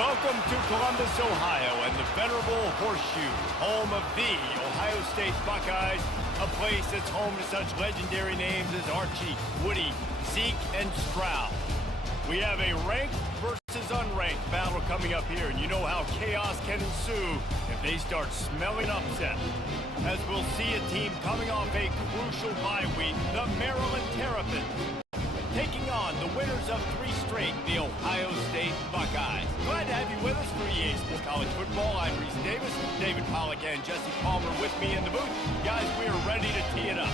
Welcome to Columbus, Ohio, and the venerable Horseshoe, home of the Ohio State Buckeyes, a place that's home to such legendary names as Archie, Woody, Zeke, and Stroud. We have a ranked versus unranked battle coming up here, and you know how chaos can ensue if they start smelling upset. As we'll see a team coming off a crucial bye week, the Maryland Terrapins, taking on the winners of 3 straight, the Ohio State Buckeyes. Glad to have you with us for EA Sports College Football. I'm Reese Davis, David Pollack, and Jesse Palmer with me in the booth. Guys, we are ready to tee it up.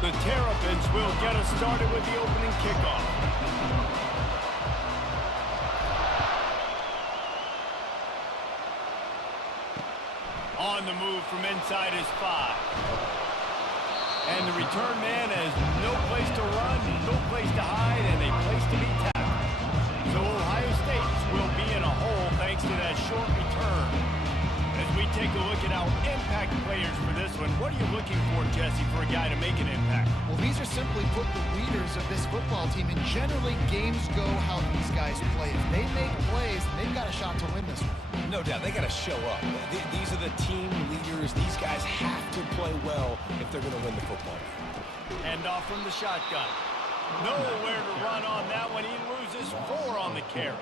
The Terrapins will get us started with the opening kickoff. On the move from inside his 5. And the return man has no place to run, no place to hide, and a place to be tackled. So Ohio State will be in a hole thanks to that short return. As we take a look at our impact players for this one, what are you looking for, Jesse, for a guy to make an impact? Well, these are simply put the leaders of this football team, and generally games go how these guys play. If they make plays, they've got a shot to win this one. No doubt, they got to show up. These are the team leaders. These guys have to play well if they're going to win the football game. Hand off from the shotgun. Nowhere to run on that one. He loses 4 on the carry.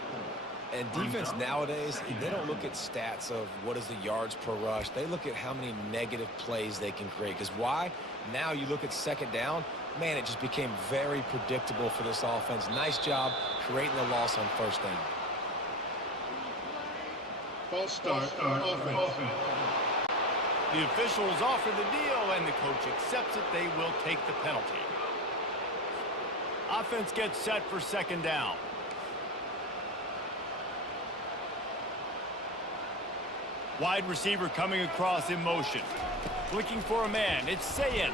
And defense nowadays, they don't look at stats of what is the yards per rush. They look at how many negative plays they can create. Because why? Now you look at second down, man, it just became very predictable for this offense. Nice job creating the loss on first down. False start, offense. The officials offer the deal, and the coach accepts it. They will take the penalty. Offense gets set for second down. Wide receiver coming across in motion. Looking for a man. It's Sayin.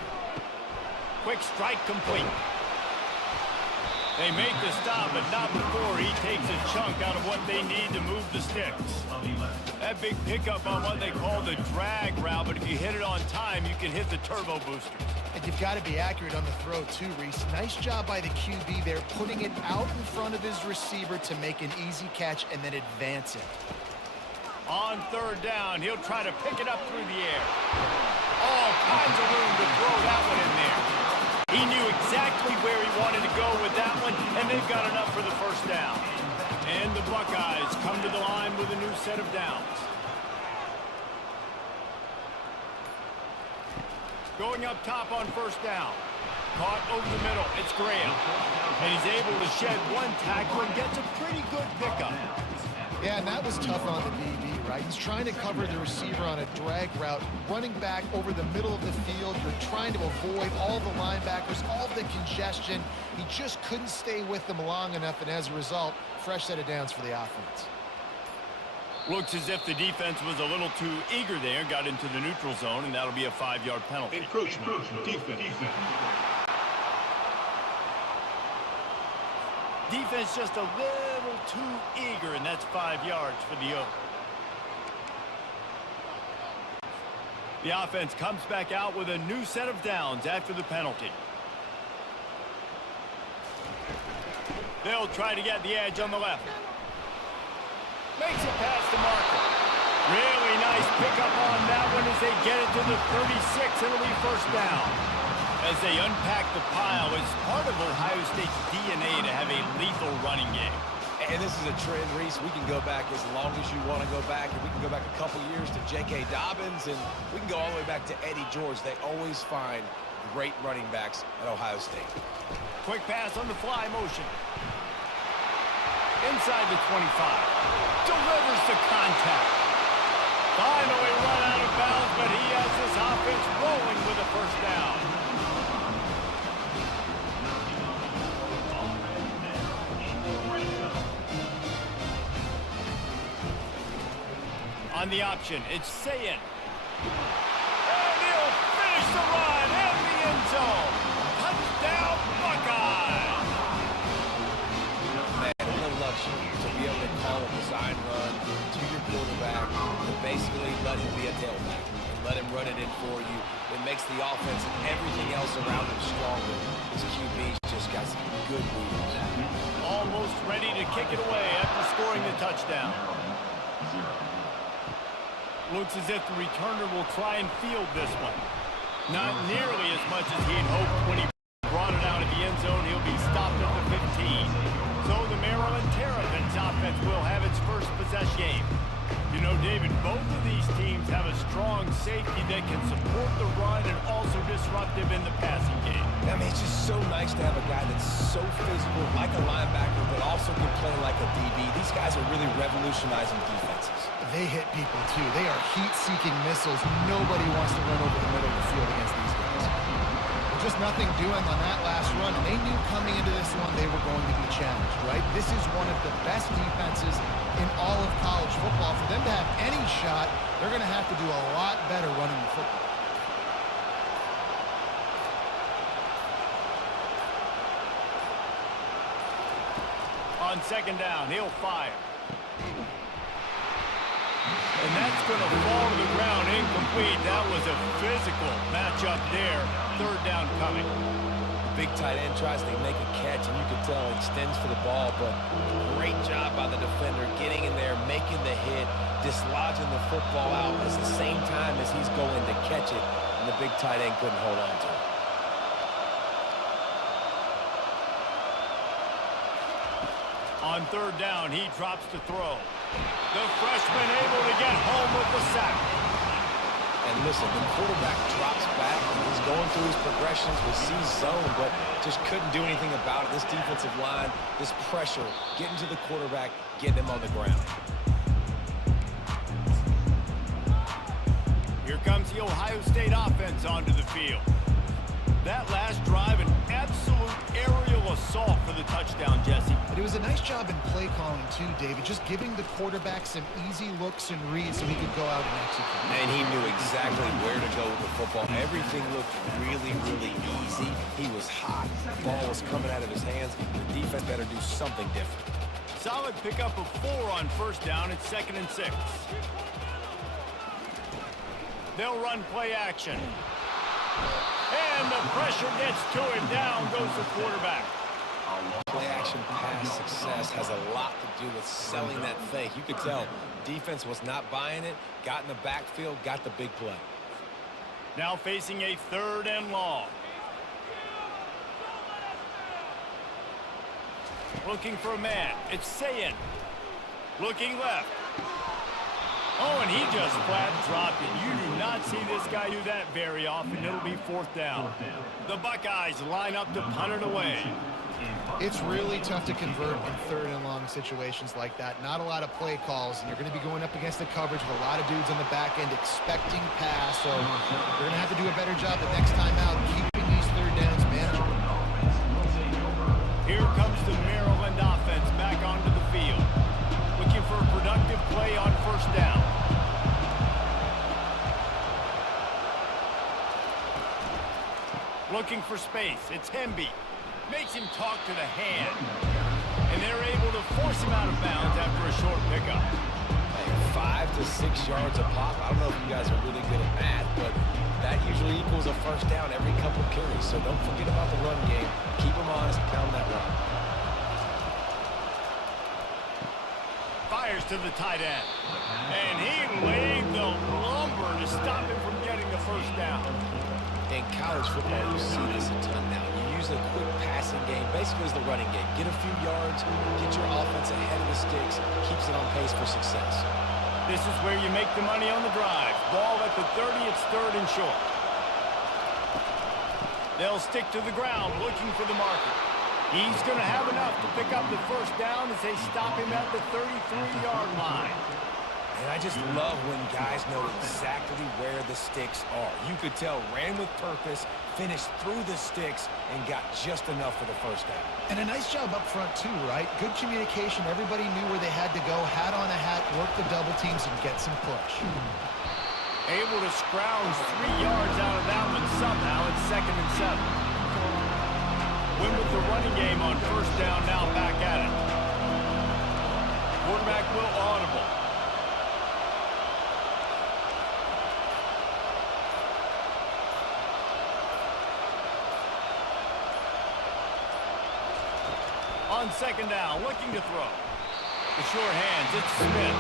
Quick strike complete. They make the stop, but not before he takes a chunk out of what they need to move the sticks. That big pickup on what they call the drag route, but if you hit it on time, you can hit the turbo boosters. And you've got to be accurate on the throw too, Reese. Nice job by the QB there, putting it out in front of his receiver to make an easy catch and then advance it. On third down, he'll try to pick it up through the air. All kinds of room to throw that one in there. He knew exactly where he wanted to go with that one, and they've got enough for the first down. And the Buckeyes come to the line with a new set of downs. Going up top on first down. Caught over the middle. It's Graham. And he's able to shed 1 tackle and gets a pretty good pickup. Yeah, and that was tough on the DB, right? He's trying to cover the receiver on a drag route, running back over the middle of the field. You're trying to avoid all the linebackers, all the congestion. He just couldn't stay with them long enough, and as a result, fresh set of downs for the offense. Looks as if the defense was a little too eager there, got into the neutral zone, and that'll be a 5-yard penalty. Encroachment, defense. Defense just a little too eager, and that's 5 yards for the Oak. The offense comes back out with a new set of downs after the penalty. They'll try to get the edge on the left. Makes it past the marker. Really nice pickup on that one as they get it to the 36. It'll be first down. As they unpack the pile, it's part of Ohio State's DNA to have a lethal running game. And this is a trend, Reese. We can go back as long as you want to go back, and we can go back a couple years to J.K. Dobbins, and we can go all the way back to Eddie George. They always find great running backs at Ohio State. Quick pass on the fly motion. Inside the 25. Delivers the contact. Finally run out of bounds, but he has this offense rolling with a first down. On the option, it's Sayin. And he'll finish the run and the end zone. Touchdown, Buckeyes! Man, a little luxury to be able to call a design for you. It makes the offense and everything else around him stronger. His QB's just got some good moves. Almost ready to kick it away after scoring the touchdown. Looks as if the returner will try and field this one. Not nearly as much as he had hoped when he brought it out of the end zone. He'll be stopped at the 15. So the Maryland Terrapins offense will have its first possession game. You know, David, both of these teams have a strong safety that can support the run and also disruptive in the passing game. I mean, it's just so nice to have a guy that's so physical, like a linebacker, but also can play like a DB. These guys are really revolutionizing defenses. They hit people, too. They are heat-seeking missiles. Nobody wants to run over the middle of the field against these guys. Just nothing doing on that last run, and they knew coming into this one they were going to be challenged, right? This is one of the best defenses in all of college football. For them to have any shot, they're going to have to do a lot better running the football. On second down, he'll fire. And that's going to fall to the ground incomplete. That was a physical matchup there. Third down coming. The big tight end tries to make a catch, and you can tell he extends for the ball, but great job by the defender getting in there, making the hit, dislodging the football out at the same time as he's going to catch it, and the big tight end couldn't hold on to it. On third down, he drops to throw. The freshman able to get home with the sack. And listen, the quarterback drops back, and he's going through his progressions with C zone, but just couldn't do anything about it. This defensive line, this pressure, getting to the quarterback, getting him on the ground. Here comes the Ohio State offense onto the field. That last drive, an absolute aerial assault for the touchdown, Jesse. It was a nice job in play calling, too, David, just giving the quarterback some easy looks and reads so he could go out and execute. And he knew exactly where to go with the football. Everything looked really, really easy. He was hot. The ball was coming out of his hands. The defense better do something different. Solid pickup of 4 on first down. It's 2nd and 6. They'll run play action. And the pressure gets to him. Down goes the quarterback. Play-action pass success has a lot to do with selling that fake. You could tell defense was not buying it, got in the backfield, got the big play. Now facing a 3rd and long. Looking for a man. It's Sayin. Looking left. Oh, and he just flat dropped it. You do not see this guy do that very often. It'll be 4th down. The Buckeyes line up to punt it away. It's really tough to convert in 3rd and long situations like that. Not a lot of play calls, and you're going to be going up against the coverage with a lot of dudes on the back end expecting pass. So you're going to have to do a better job the next time out keeping these 3rd downs manageable. Here comes the Maryland offense back onto the field. Looking for a productive play on 1st down. Looking for space. It's Hemby. Makes him talk to the hand. And they're able to force him out of bounds after a short pickup. Hey, 5 to 6 yards a pop. I don't know if you guys are really good at math, but that usually equals a 1st down every couple of carries. So don't forget about the run game. Keep them honest, pound that run. Fires to the tight end. And he laid the lumber to stop him from getting the 1st down. In college football, you see this a ton now. You use a quick passing game, basically as the running game. Get a few yards, get your offense ahead of the sticks, keeps it on pace for success. This is where you make the money on the drive. Ball at the 30, it's 3rd and short. They'll stick to the ground looking for the marker. He's going to have enough to pick up the 1st down as they stop him at the 33-yard line. And I just love when guys know exactly where the sticks are. You could tell ran with purpose, finished through the sticks, and got just enough for the 1st down. And a nice job up front, too, right? Good communication. Everybody knew where they had to go. Hat on a hat, work the double teams, and get some push. Able to scrounge 3 yards out of that one somehow. It's 2nd and 7. Win with the running game on 1st down, now back at it. Quarterback will audible. On second down, looking to throw. The sure hands, it's Smith.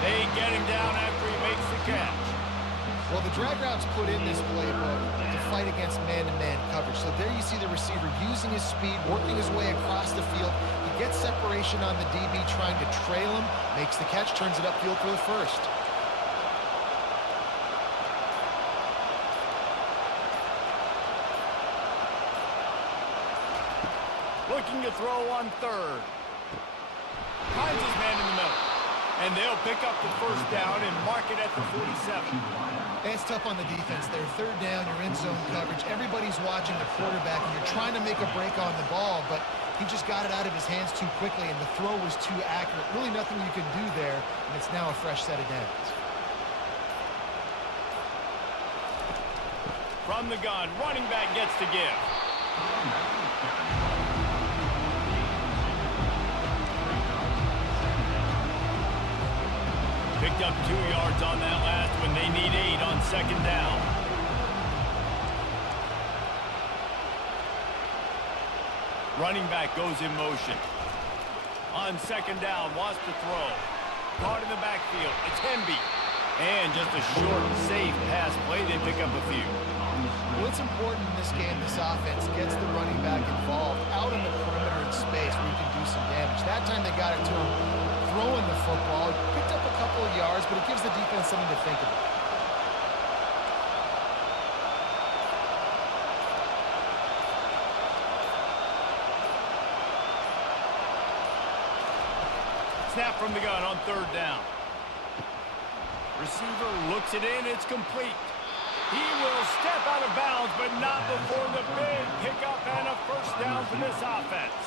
They get him down after he makes the catch. Well, the drag route's put in this playbook to fight against man-to-man coverage. So there you see the receiver using his speed, working his way across the field. He gets separation on the DB, trying to trail him, makes the catch, turns it upfield for the first. Looking to throw on third. Finds his man in the middle. And they'll pick up the first down and mark it at the 47. It's tough on the defense there. Third down, you're in zone coverage. Everybody's watching the quarterback, and you're trying to make a break on the ball, but he just got it out of his hands too quickly, and the throw was too accurate. Really nothing you can do there, and it's now a fresh set of downs. From the gun, running back gets to give. Picked up 2 yards on that last one. They need 8 on second down. Running back goes in motion. On second down, wants to throw. Caught in the backfield. It's Hemby. And just a short, safe pass play. They pick up a few. Well, it's important in this game, this offense gets the running back involved out in the perimeter in space where you can do some damage. That time they got it to him throwing the football. Picked up a couple of yards, but it gives the defense something to think about. Snap from the gun on third down. Receiver looks it in. It's complete. He will step out of bounds, but not before the big pickup and a first down for this offense.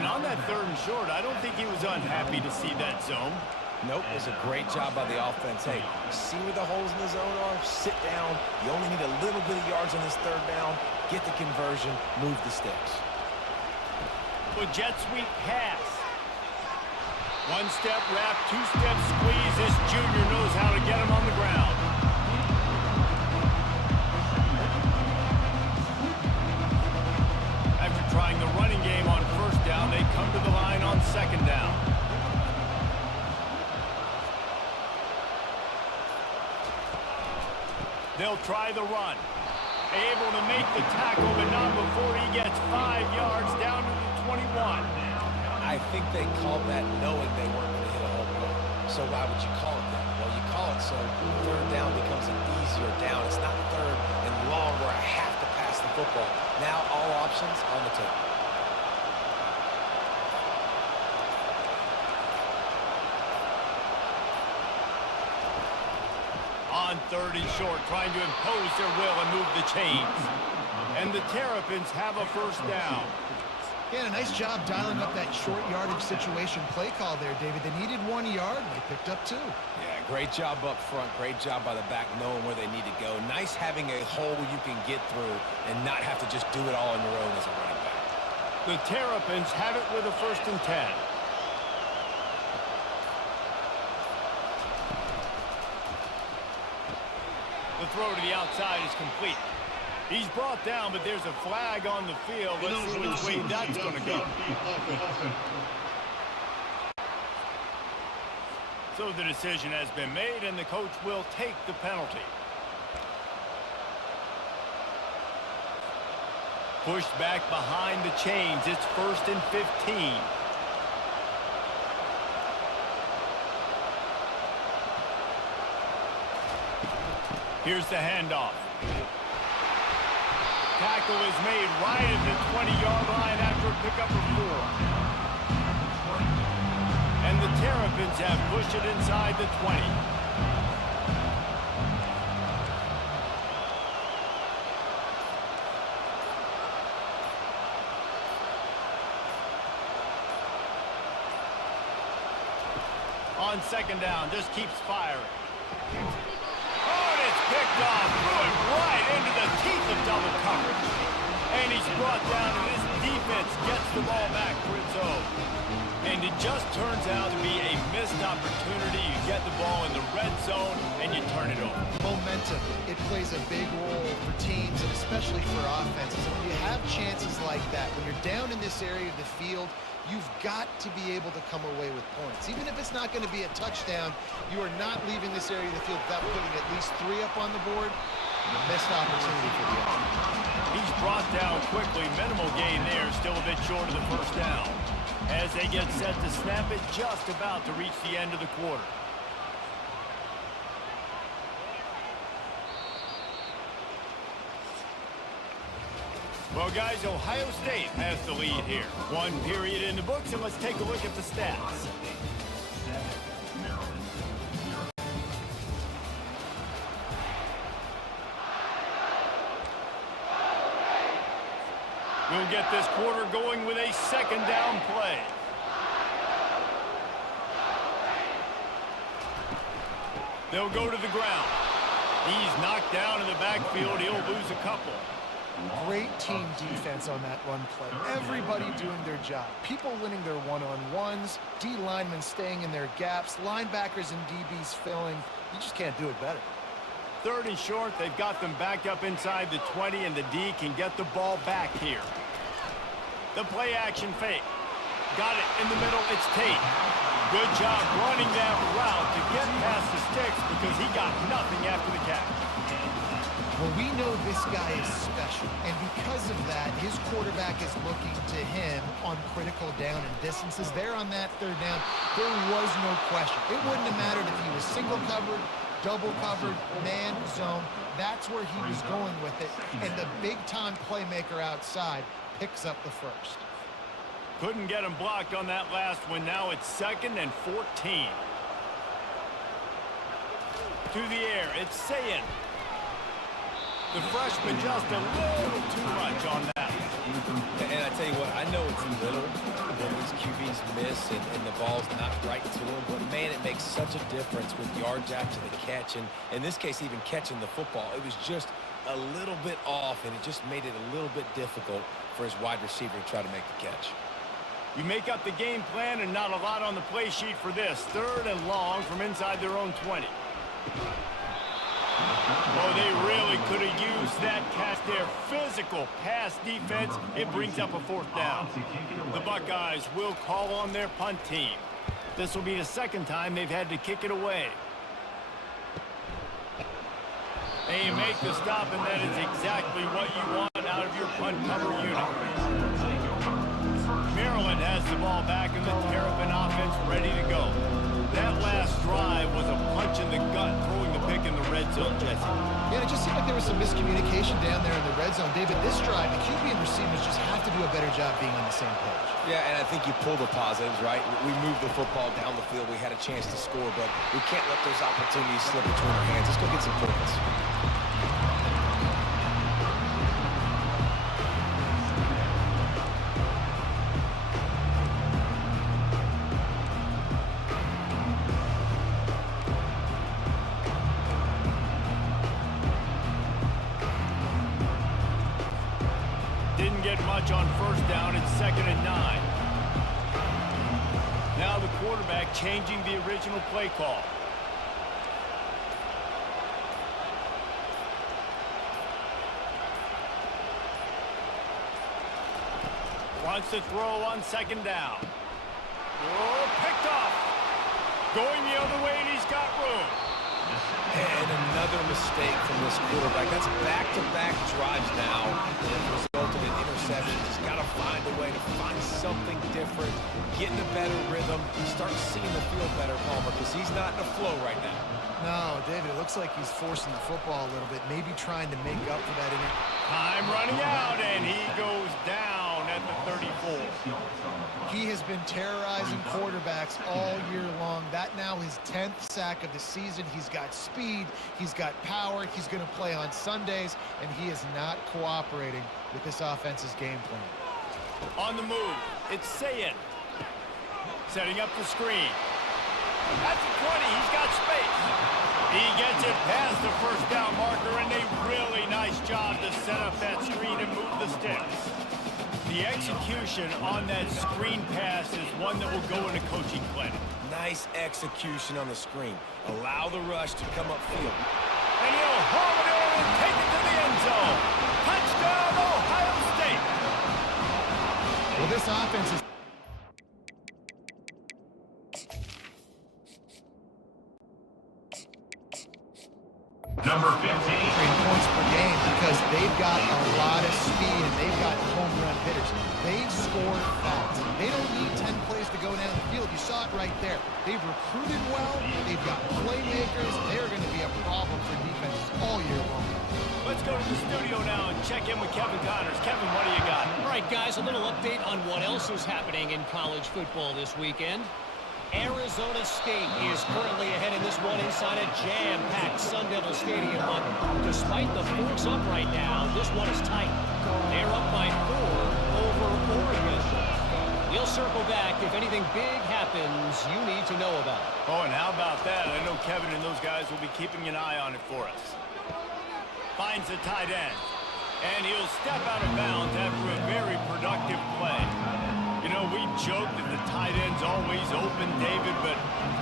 And on that third and short, I don't think he was unhappy to see that zone. Nope, it was a great job by the offense. Hey, see where the holes in the zone are? Sit down. You only need a little bit of yards on this third down. Get the conversion. Move the sticks. With jet sweep pass. One step wrap, 2 step squeeze. This junior knows how to get him on the ground. After trying the running game on first down, they come to the line on second down. They'll try the run. Able to make the tackle, but not before he gets 5 yards down to the 21. I think they called that knowing they weren't going to hit a home run. So why would you call it that? Well, you call it so third down becomes an easier down. It's not third and long where I have to pass the football. Now all options on the table. On third and short, trying to impose their will and move the chains. And the Terrapins have a first down. Yeah, a nice job dialing up that short yardage situation play call there, David. They needed 1 yard, and they picked up 2. Yeah, great job up front. Great job by the back knowing where they need to go. Nice having a hole you can get through and not have to just do it all on your own as a running back. The Terrapins have it with a 1st and 10. The throw to the outside is complete. He's brought down, but there's a flag on the field. Let's see which way that's going to go. So the decision has been made, and the coach will take the penalty. Pushed back behind the chains. It's 1st and 15. Here's the handoff. Tackle is made right at the 20-yard line after a pickup of 4. And the Terrapins have pushed it inside the 20. On second down, just keeps firing. Picked off, threw it right into the teeth of double coverage. And he's brought down, and his defense gets the ball back for its own. And And it just turns out to be a missed opportunity. You get the ball in the red zone, and you turn it over. Momentum, it plays a big role for teams and especially for offenses. And when you have chances like that, when you're down in this area of the field, you've got to be able to come away with points. Even if it's not going to be a touchdown, you are not leaving this area of the field without putting at least 3 up on the board. Missed opportunity for the offense. He's brought down quickly. Minimal gain there, still a bit short of the first down. As they get set to snap it, just about to reach the end of the quarter. Well, guys, Ohio State has the lead here. 1 period in the books, and let's take a look at the stats. We'll get this quarter going with a second down play. They'll go to the ground. He's knocked down in the backfield. He'll lose a couple. Great team defense on that run play. Everybody doing their job. People winning their one-on-ones, D linemen staying in their gaps, linebackers and DBs filling. You just can't do it better. 3rd and short. They've got them back up inside the 20, and the D can get the ball back here. The play action fake. Got it in the middle. It's Tate. Good job running that route to get past the sticks because he got nothing after the catch. Well, we know this guy is special, and because of that, his quarterback is looking to him on critical down and distances. There on that 3rd down, there was no question. It wouldn't have mattered if he was single covered, double covered, man, zone. That's where he was going with it, and the big-time playmaker outside picks up the first. Couldn't get him blocked on that last one. Now it's 2nd and 14. To the air, it's Sayin. The freshman just a little too much on that. And I tell you what, I know it's little when these QBs miss and the ball's not right to them, but man, it makes such a difference with yards after the catch, and in this case, even catching the football. It was just a little bit off, and it just made it a little bit difficult for his wide receiver to try to make the catch. You make up the game plan and not a lot on the play sheet for this. 3rd and long from inside their own 20. Oh, they really could have used that catch there. Physical pass defense. It brings up a 4th down. The Buckeyes will call on their punt team. This will be the 2nd time they've had to kick it away. They make the stop, and that is exactly what you want out of your punt cover unit. Maryland has the ball back, and the Terrapin offense ready to go. That last drive was a punch in the gut, throwing the pick in the red zone, Jesse. Yeah, it just seemed like there was some miscommunication down there in the red zone. David, this drive, the QB and receivers just have to do a better job being on the same page. Yeah, and I think you pull the positives, right? We moved the football down the field. We had a chance to score, but we can't let those opportunities slip between our hands. Let's go get some points. Didn't get much on 1st down. It's 2nd and 9. Now the quarterback changing the original play call. Wants to throw on 2nd down. Oh, picked off. Going the other way, and he's got room. And another mistake from this quarterback. That's back-to-back drives now. And as a result of an interception, he's got to find a way to find something different, get in a better rhythm, start seeing the field better, Palmer, because he's not in a flow right now. No, David, it looks like he's forcing the football a little bit, maybe trying to make up for that. Time running out, and he goes down at the 34. He has been terrorizing quarterbacks all year long. That now his 10th sack of the season. He's got speed. He's got power. He's going to play on Sundays, and he is not cooperating with this offense's game plan. On the move, it's Sayin. Setting up the screen. At the 20, he's got space. He gets it past the 1st down marker, and a really nice job to set up that screen and move the sticks. The The execution on that screen pass is one that will go into coaching clinic. Nice execution on the screen. Allow the rush to come upfield. And he'll haul it in and take it to the end zone. Touchdown, Ohio State. Well, this offense is... Number 15. points per game because they've got a lot of speed and they've got home run hitters. They've scored fast. They don't need 10 plays to go down the field. You saw it right there. They've recruited well. They've got playmakers. They're going to be a problem for defenses all year long. Let's go to the studio now and check in with Kevin Connors. Kevin, what do you got? All right, guys, a little update on what else is happening in college football this weekend. Arizona State is currently ahead in this one inside a jam-packed Sun Devil Stadium. But despite the forks up right now, this one is tight. They're up by 4 over Oregon. We'll circle back if anything big happens you need to know about. Oh, and how about that? I know Kevin and those guys will be keeping an eye on it for us. Finds the tight end. And he'll step out of bounds after a very productive play. You know, we joke that the tight end's always open, David, but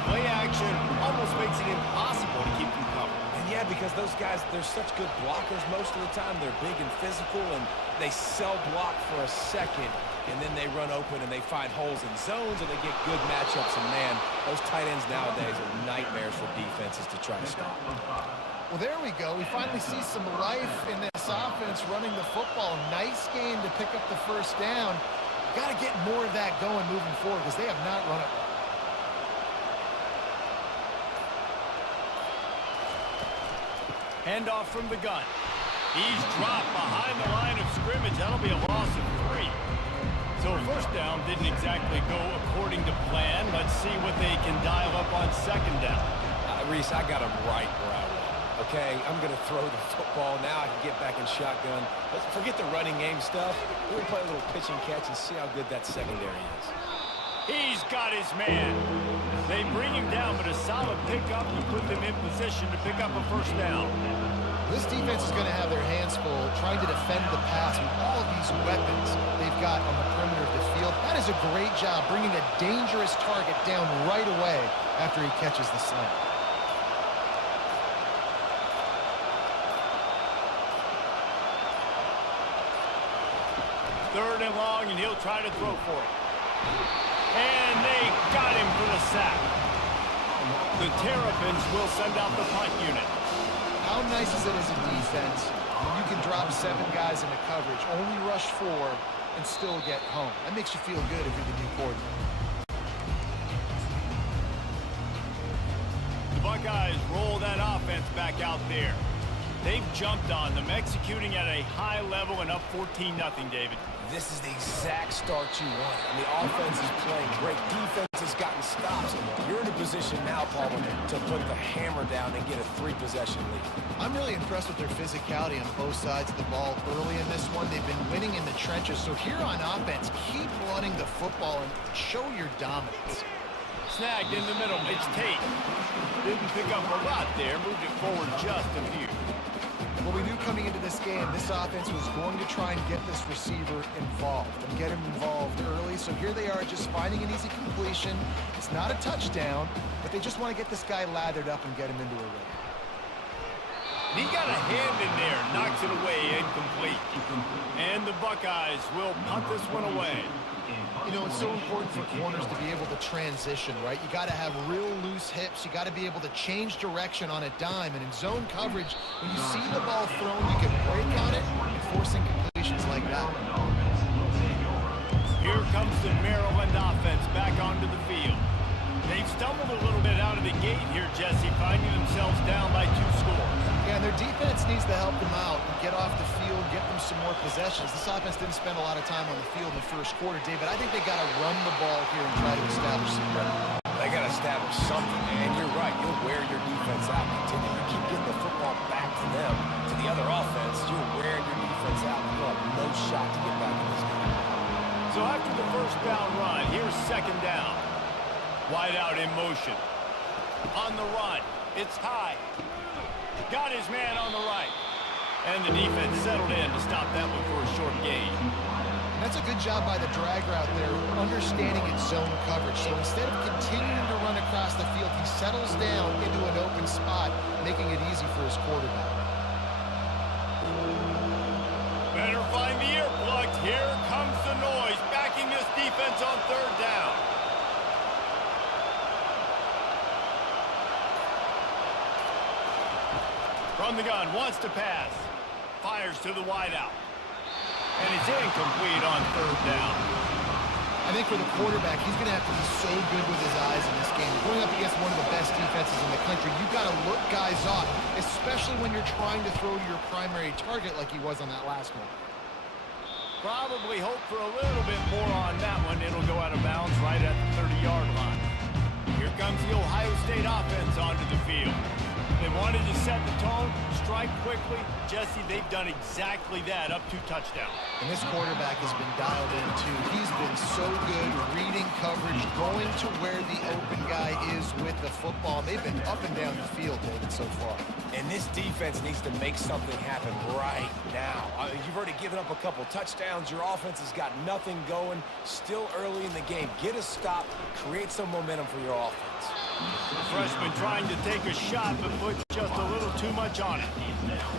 play action almost makes it impossible to keep them covered. And yeah, because those guys, they're such good blockers most of the time. They're big and physical, and they sell block for a second, and then they run open and they find holes in zones, and they get good matchups. And man, those tight ends nowadays are nightmares for defenses to try to stop. Well, there we go. We finally see some life in this offense running the football. Nice game to pick up the first down. Got to get more of that going moving forward because they have not run it well. Handoff from the gun. He's dropped behind the line of scrimmage. That'll be a loss of 3. So first down didn't exactly go according to plan. Let's see what they can dial up on second down. Reese, I got him right where I want. Okay, I'm going to throw the football. Now I can get back in shotgun. Let's forget the running game stuff. We're going to play a little pitch and catch and see how good that secondary is. He's got his man. They bring him down, but a solid pickup to put them in position to pick up a first down. This defense is going to have their hands full trying to defend the pass with all of these weapons they've got on the perimeter of the field. That is a great job bringing a dangerous target down right away after he catches the slant. Third and long, and he'll try to throw for it. And they got him for the sack. The Terrapins will send out the punt unit. How nice is it as a defense when you can drop 7 guys into coverage, only rush 4, and still get home? That makes you feel good if you're the new coordinator. The Buckeyes roll that offense back out there. They've jumped on them, executing at a high level and up 14-0, David. This is the exact start you want. I mean, offense is playing great. Defense has gotten stops. You're in a position now, Paul, to put the hammer down and get a 3-possession lead. I'm really impressed with their physicality on both sides of the ball early in this one. They've been winning in the trenches. So here on offense, keep running the football and show your dominance. Snagged in the middle. It's Tate. Didn't pick up a lot there. Moved it forward just a few. Well, we knew coming into this game, this offense was going to try and get this receiver involved and get him involved early. So here they are just finding an easy completion. It's not a touchdown, but they just want to get this guy lathered up and get him into a rhythm. He got a hand in there, knocks it away, incomplete. And the Buckeyes will punt this one away. You know, it's so important for corners to be able to transition, right? You got to have real loose hips. You got to be able to change direction on a dime. And in zone coverage, when you see the ball thrown, you can break on it and force incompletions like that. Here comes the Maryland offense back onto the field. They've stumbled a little bit out of the gate here, Jesse, finding themselves down by 2 scores. Yeah, and their defense needs to help them out and get off the field, get them some more possessions. This offense didn't spend a lot of time on the field in the first quarter, David. I think they got to run the ball here and try to establish some rhythm. They got to establish something, and you're right. You'll wear your defense out. Continue to keep getting the football back to them, to the other offense. You're wearing your defense out. You'll have no shot to get back in this game. So after the first down run, here's second down. Wide out in motion. On the run. It's high. Got his man on the right. And the defense settled in to stop that one for a short gain. That's a good job by the drag route there, understanding its zone coverage. So instead of continuing to run across the field, he settles down into an open spot, making it easy for his quarterback. Better find the earplugs. Here comes the noise, backing this defense on third down. From the gun, wants to pass. Fires to the wideout. And it's incomplete on third down. I think for the quarterback, he's going to have to be so good with his eyes in this game. Going up against one of the best defenses in the country, you've got to look guys off, especially when you're trying to throw to your primary target like he was on that last one. Probably hope for a little bit more on that one. It'll go out of bounds right at the 30-yard line. Here comes the Ohio State offense onto the field. They wanted to set the tone, strike quickly. Jesse, they've done exactly that, up 2 touchdowns. And this quarterback has been dialed in, too. He's been so good reading coverage, going to where the open guy is with the football. They've been up and down the field, David, so far. And this defense needs to make something happen right now. You've already given up a couple touchdowns. Your offense has got nothing going. Still early in the game. Get a stop. Create some momentum for your offense. Freshman trying to take a shot, but put just a little too much on it.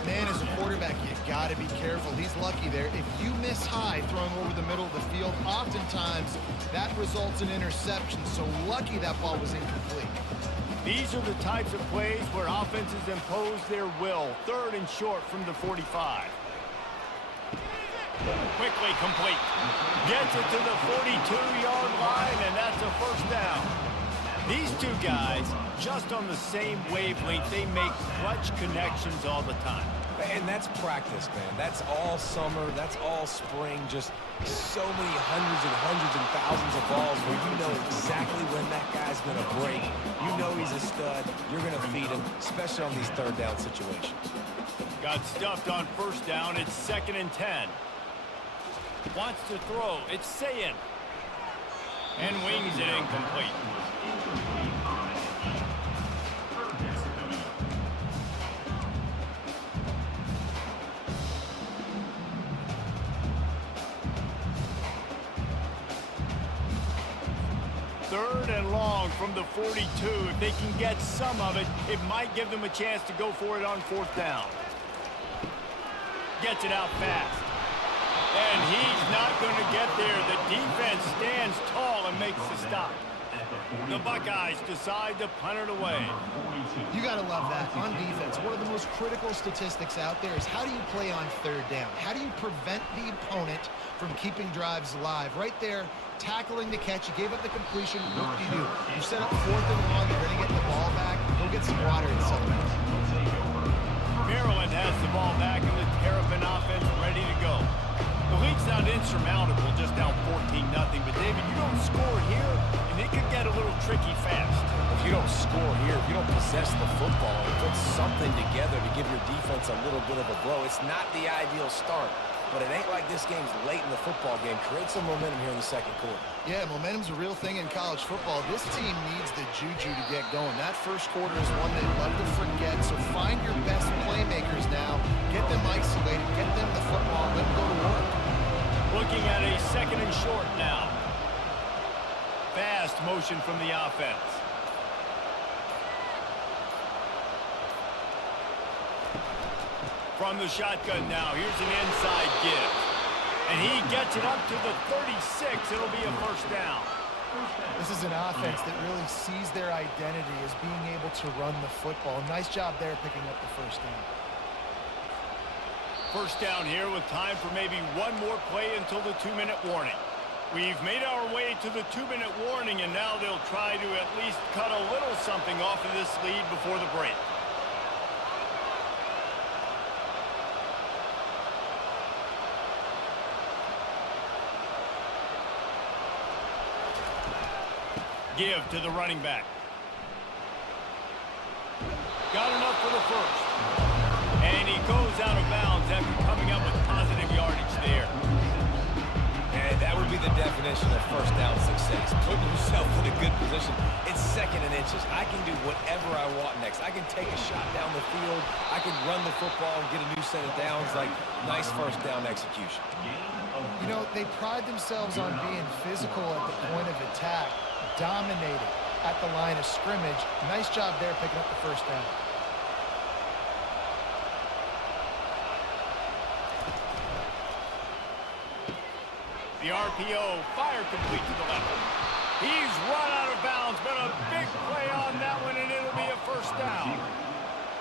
Man, as a quarterback, you got to be careful. He's lucky there. If you miss high throwing over the middle of the field, oftentimes that results in interception. So lucky that ball was incomplete. These are the types of plays where offenses impose their will. Third and short from the 45. Quickly complete. Gets it to the 42-yard line, and that's a first down. These two guys, just on the same wavelength, they make clutch connections all the time. And that's practice, man. That's all summer. That's all spring. Just so many hundreds and thousands of balls where you know exactly when that guy's going to break. You know he's a stud. You're going to feed him, especially on these third down situations. Got stuffed on first down. It's 2nd and 10. Wants to throw. It's Sayin. And wings it incomplete. Third and long from the 42. If they can get some of it, it might give them a chance to go for it on 4th down. Gets it out fast. And he's not going to get there. The defense stands tall and makes the stop. The Buckeyes decide to punt it away. You got to love that. On defense, one of the most critical statistics out there is how do you play on third down? How do you prevent the opponent from keeping drives alive? Right there, tackling the catch. You gave up the completion. What do? You set up 4th and long. You're going to get the ball back. Go get some water and settle down. Maryland has the ball back and the Terrapin offense ready to go. The lead's not insurmountable, just down 14-0. But, David, you don't score here, and it could get a little tricky fast. If you don't score here, if you don't possess the football and put something together to give your defense a little bit of a blow, it's not the ideal start. But it ain't like this game's late in the football game. Create some momentum here in the 2nd quarter. Yeah, momentum's a real thing in college football. This team needs the juju to get going. That first quarter is one they love to forget. So find your best playmakers now. Get them isolated. Get them the football. Let them go to work. Looking at a 2nd and short now. Fast motion from the offense. From the shotgun now, here's an inside give. And he gets it up to the 36. It'll be a first down. This is an offense that really sees their identity as being able to run the football. Nice job there picking up the first down. First down here with time for maybe one more play until the 2-minute warning. We've made our way to the 2-minute warning, and now they'll try to at least cut a little something off of this lead before the break. Give to the running back. Got enough for the first. And he goes out of bounds after coming up with positive yardage there. And that would be the definition of first down success. Putting yourself in a good position. It's 2nd and inches. I can do whatever I want next. I can take a shot down the field. I can run the football and get a new set of downs. Like, nice first down execution. You know, they pride themselves on being physical at the point of attack, dominating at the line of scrimmage. Nice job there picking up the first down. The RPO, fire complete to the left. He's run out of bounds, but a big play on that one, and it'll be a first down.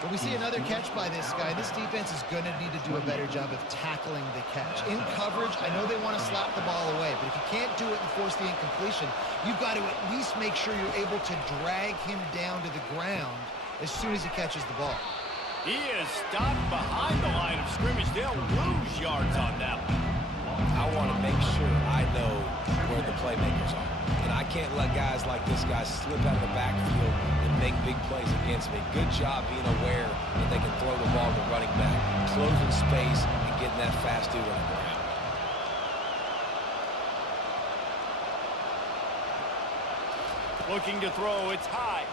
When we see another catch by this guy, this defense is going to need to do a better job of tackling the catch. In coverage, I know they want to slap the ball away, but if you can't do it and force the incompletion, you've got to at least make sure you're able to drag him down to the ground as soon as he catches the ball. He is stopped behind the line of scrimmage. They'll lose yards on that one. I want to make sure I know where the playmakers are. And I can't let guys like this guy slip out of the backfield and make big plays against me. Good job being aware that they can throw the ball to running back, closing space, and getting that fast dude on the ground. Looking to throw, it's high.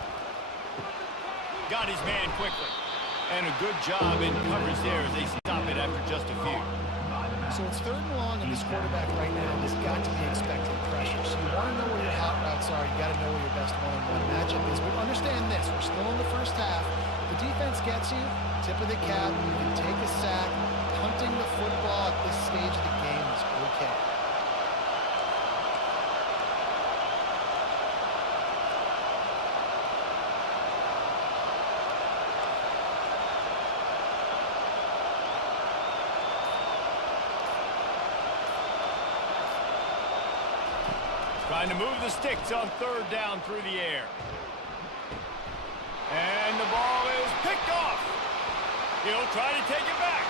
Got his man quickly. And a good job in coverage there as they stop it after just a few. So it's 3rd and long, and this quarterback right now has got to be expecting pressure. So you want to know where your hot routes are. You got to know where your best one-on-one matchup is. But understand this: we're still in the first half. If the defense gets you, tip of the cap, you can take a sack. Punting the football at this stage of the game is okay. Trying to move the sticks on 3rd down through the air. And the ball is picked off. He'll try to take it back.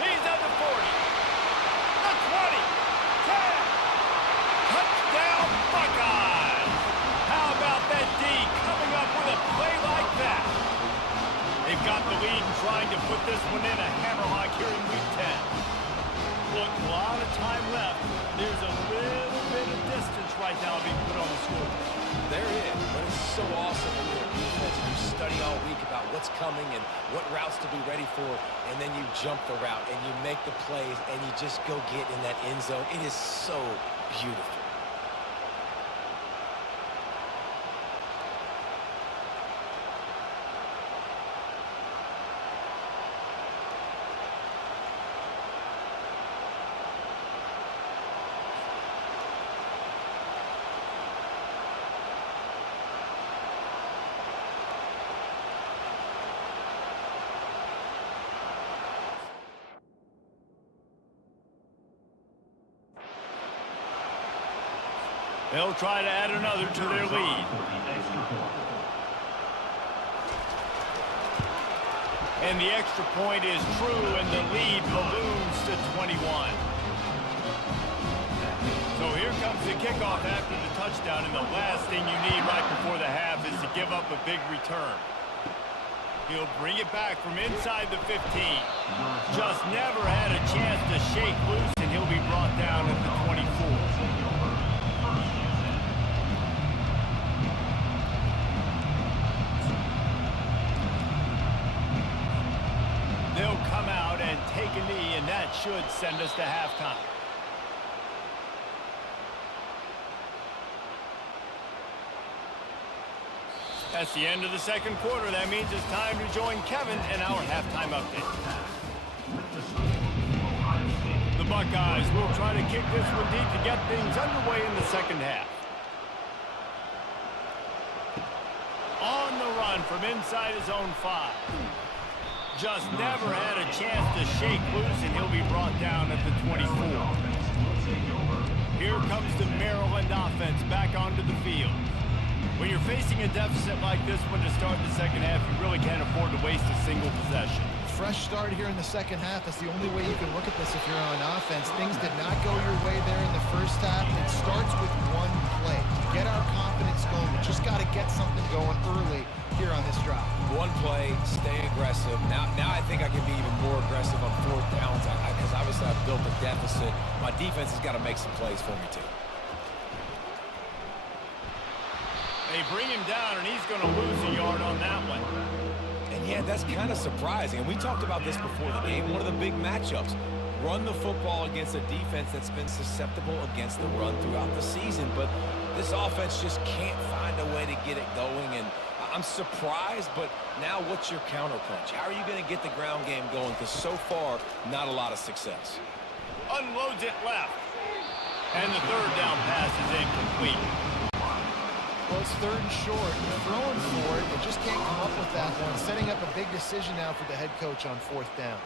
He's at the 40. The 20. 10. Touchdown Buckeyes. How about that D coming up with a play like that? They've got the lead and trying to put this one in a hammerlock here in week 10. Look, a lot of time left. There's a little bit of distance right now being put on the score. There is, but it's so awesome when you're a defense and you study all week about what's coming and what routes to be ready for, and then you jump the route and you make the plays and you just go get in that end zone. It is so beautiful. They'll try to add another to their lead. And the extra point is true, and the lead balloons to 21. So here comes the kickoff after the touchdown, and the last thing you need right before the half is to give up a big return. He'll bring it back from inside the 15. Just never had a chance to shake loose, and he'll be brought down at the 24. They'll come out and take a knee, and that should send us to halftime. That's the end of the 2nd quarter. That means it's time to join Kevin in our halftime update. The Buckeyes will try to kick this one deep to get things underway in the 2nd half. On the run from inside his own 5. Just never had a chance to shake loose, and he'll be brought down at the 24. Here comes the Maryland offense back onto the field. When you're facing a deficit like this one to start the 2nd half, you really can't afford to waste a single possession. Fresh start here in the 2nd half. That's the only way you can look at this if you're on offense. Things did not go your way there in the 1st half. It starts with one play. To get our confidence going, we just got to get something going early here on this drive. One play, stay aggressive. Now I think I can be even more aggressive on 4th downs because obviously I've built a deficit. My defense has got to make some plays for me too. They bring him down, and he's going to lose a yard on that one. And yeah, that's kind of surprising. And we talked about this before the game. One of the big matchups. run the football against a defense that's been susceptible against the run throughout the season. But this offense just can't find a way to get it going, and I'm surprised, but now what's your counterpunch? How are you going to get the ground game going? Because so far, not a lot of success. Unloads it left. And the third down pass is incomplete. Well, it's third and short. You're throwing for it, but just can't come up with that one. Setting up a big decision now for the head coach on fourth down.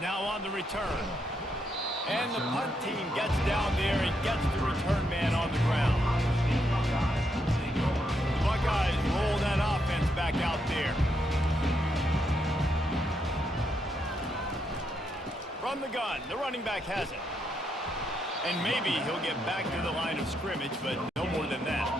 Now on the return. And the punt team gets down there and gets the return man on the ground. The Buckeyes roll that offense back out there. From the gun, the running back has it. And maybe he'll get back to the line of scrimmage, but no more than that.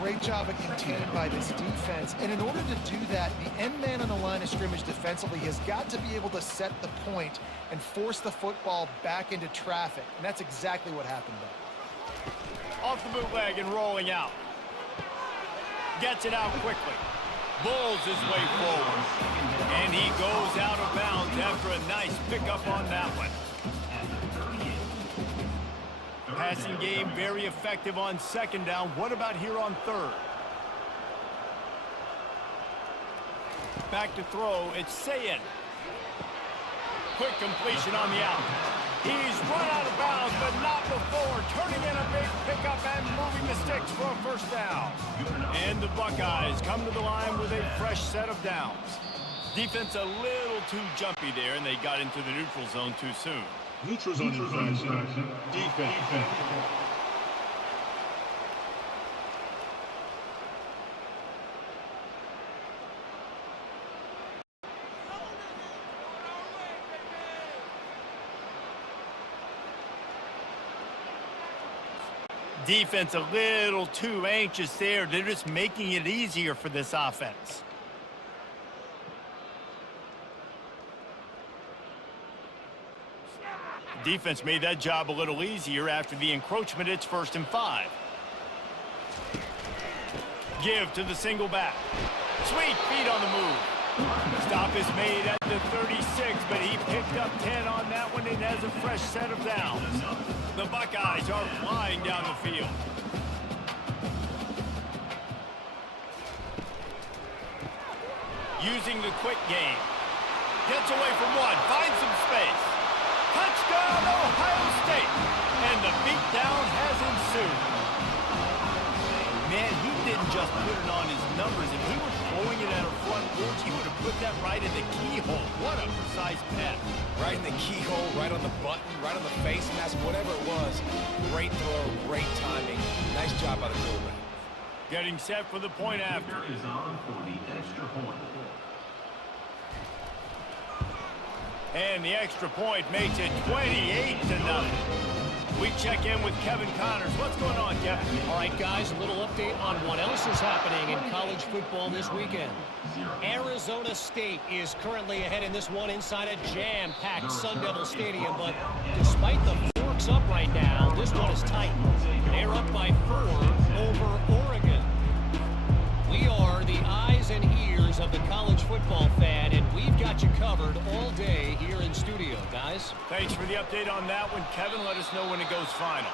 Great job of containing by this defense. And in order to do that, the end man on the line of scrimmage defensively has got to be able to set the point and force the football back into traffic. And that's exactly what happened there. Off the bootleg and rolling out. Gets it out quickly. Bulls his way forward. And he goes out of bounds after a nice pickup on that one. Passing game very effective on second down. What about here on third? Back to throw. It's Sayin. Quick completion on the out. He's run out of bounds, but not before. Turning in a big pickup and moving the sticks for a first down. And the Buckeyes come to the line with a fresh set of downs. Defense a little too jumpy there, and they got into the neutral zone too soon. Neutral zone infraction. Defense. Defense a little too anxious there. They're just making it easier for this offense. Defense made that job a little easier after the encroachment. It's 1st and 5. Give to the single back. Sweet feet on the move. Stop is made at the 36, but he picked up 10 on that one and has a fresh set of downs. The Buckeyes are flying down the field. Using the quick game. Gets away from one, finds some space. Touchdown, Ohio State! And the beatdown has ensued. Man, he didn't just put it on his numbers. If he were throwing it at a front porch, he would have put that right in the keyhole. What a precise pass. Right in the keyhole, right on the button, right on the face mask, whatever it was. Great throw, great timing. Nice job by the quarterback. Getting set for the point after. Is on for the extra point. And the extra point makes it 28-0. We check in with Kevin Connors. What's going on, Kevin? All right, guys, a little update on what else is happening in college football this weekend. Arizona State is currently ahead in this one inside a jam-packed Sun Devil Stadium, but despite the forks up right now, this one is tight. They're up by 4 over Oregon. We are the eyes and ears of the college football fan, and we've got you covered all day here in studio, guys. Thanks for the update on that one, Kevin. Let us know when it goes final.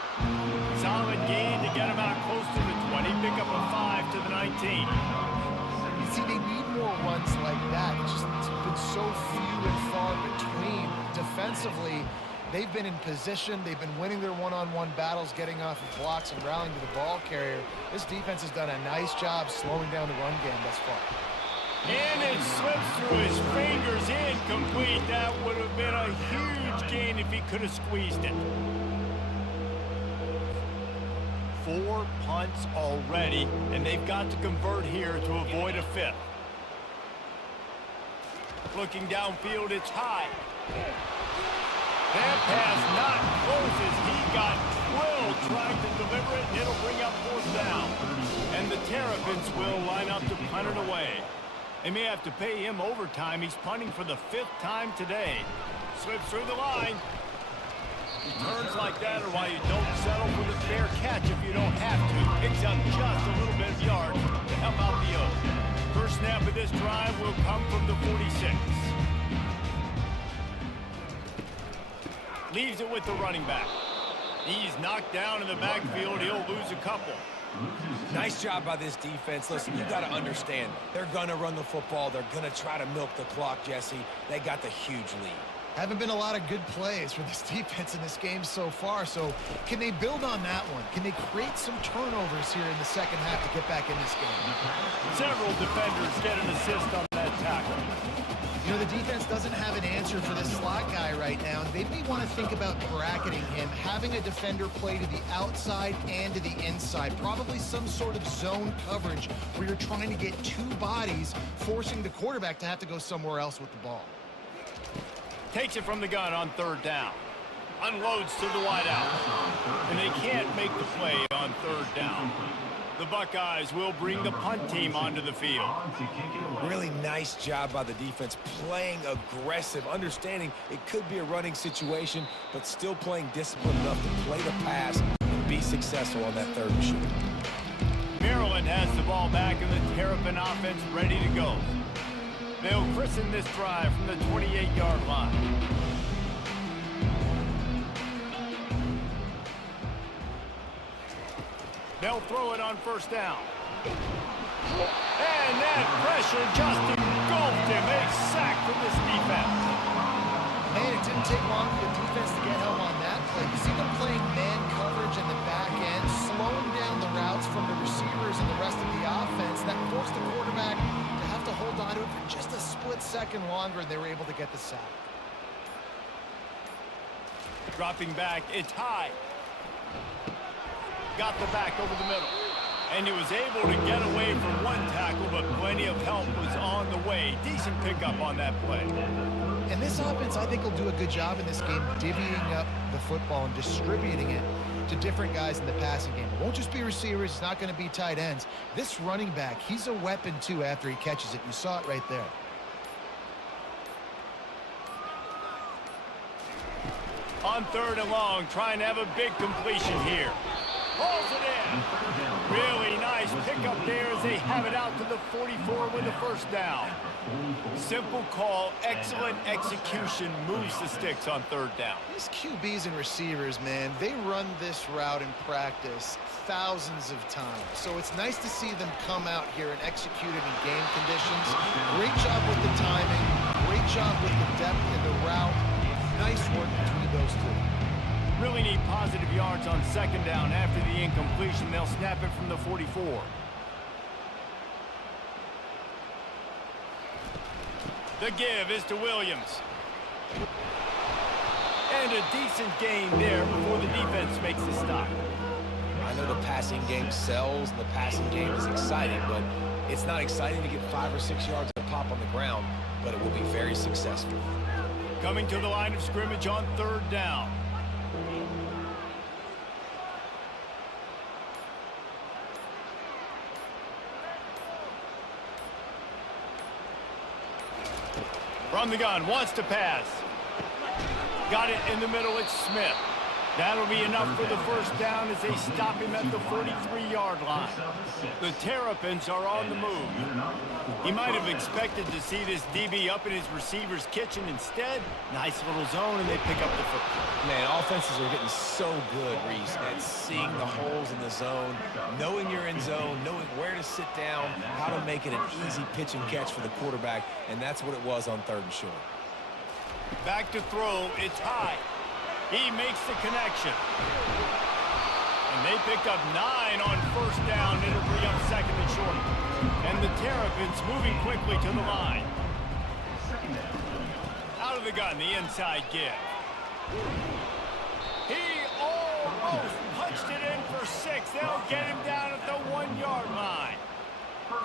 Solid gain to get them out close to the 20. Pick up a 5 to the 19. You see, they need more runs like that. It's just been so few and far between. Defensively, they've been in position. They've been winning their one-on-one battles, getting off of blocks and rallying to the ball carrier. This defense has done a nice job slowing down the run game thus far. And it slips through his fingers, incomplete. That would have been a huge gain if he could have squeezed it. 4 punts already, and they've got to convert here to avoid a 5th. Looking downfield, it's high. That pass not close as he got drilled trying to deliver it, and it'll bring up 4th down. And the Terrapins will line up to punt it away. They may have to pay him overtime. He's punting for the 5th time today. Slips through the line. Returns like that are why you don't settle for the fair catch if you don't have to. Picks up just a little bit of yards to help out the Oaks. First snap of this drive will come from the 46. Leaves it with the running back. He's knocked down in the backfield. He'll lose a couple. Nice job by this defense. Listen, you got to understand, they're going to run the football. They're going to try to milk the clock, Jesse. They got the huge lead. Haven't been a lot of good plays for this defense in this game so far, so can they build on that one? Can they create some turnovers here in the second half to get back in this game? Several defenders get an assist on that tackle. You know, the defense doesn't have an answer for this slot guy right now. They may want to think about bracketing him, having a defender play to the outside and to the inside. Probably some sort of zone coverage where you're trying to get two bodies, forcing the quarterback to have to go somewhere else with the ball. Takes it from the gun on third down. Unloads to the wideout. And they can't make the play on third down. The Buckeyes will bring the punt team onto the field. Really nice job by the defense, playing aggressive, understanding it could be a running situation, but still playing disciplined enough to play the pass and be successful on that third and short. Maryland has the ball back and the Terrapin offense ready to go. They'll christen this drive from the 28-yard line. They'll throw it on first down. And that pressure just engulfed him. A sack from this defense. Man, it didn't take long for the defense to get home on that play. You see them playing man coverage in the back end, slowing down the routes from the receivers and the rest of the offense. That forced the quarterback to have to hold on to it for just a split second longer, and they were able to get the sack. Dropping back, it's high. Got the back over the middle. And he was able to get away from one tackle, but plenty of help was on the way. Decent pickup on that play. And this offense, I think, will do a good job in this game divvying up the football and distributing it to different guys in the passing game. It won't just be receivers. It's not going to be tight ends. This running back, he's a weapon, too, after he catches it. You saw it right there. On third and long, trying to have a big completion here. Pulls it in. Really nice pickup there as they have it out to the 44 with the first down. Simple call, excellent execution, moves the sticks on third down. These QBs and receivers, man, they run this route in practice thousands of times. So it's nice to see them come out here and execute it in game conditions. Great job with the timing. Great job with the depth in the route. Nice work between those two. Really need positive yards on second down. After the incompletion, they'll snap it from the 44. The give is to Williams. And a decent gain there before the defense makes the stop. I know the passing game sells and the passing game is exciting, but it's not exciting to get 5 or 6 yards of pop on the ground, but it will be very successful. Coming to the line of scrimmage on third down. From the gun, wants to pass. Got it in the middle, it's Smith. That'll be enough for the first down as they stop him at the 43-yard line. The Terrapins are on the move. He might have expected to see this DB up in his receiver's kitchen. Instead, nice little zone, and they pick up the football. Man, offenses are getting so good, Reese, at seeing the holes in the zone, knowing you're in zone, knowing where to sit down, how to make it an easy pitch and catch for the quarterback, and that's what it was on third and short. Back to throw, it's high. He makes the connection. And they picked up 9 on first down. It'll bring up second and short. And the Terrapins moving quickly to the line. Out of the gun, the inside give. He almost punched it in for 6. They'll get him down at the 1-yard line.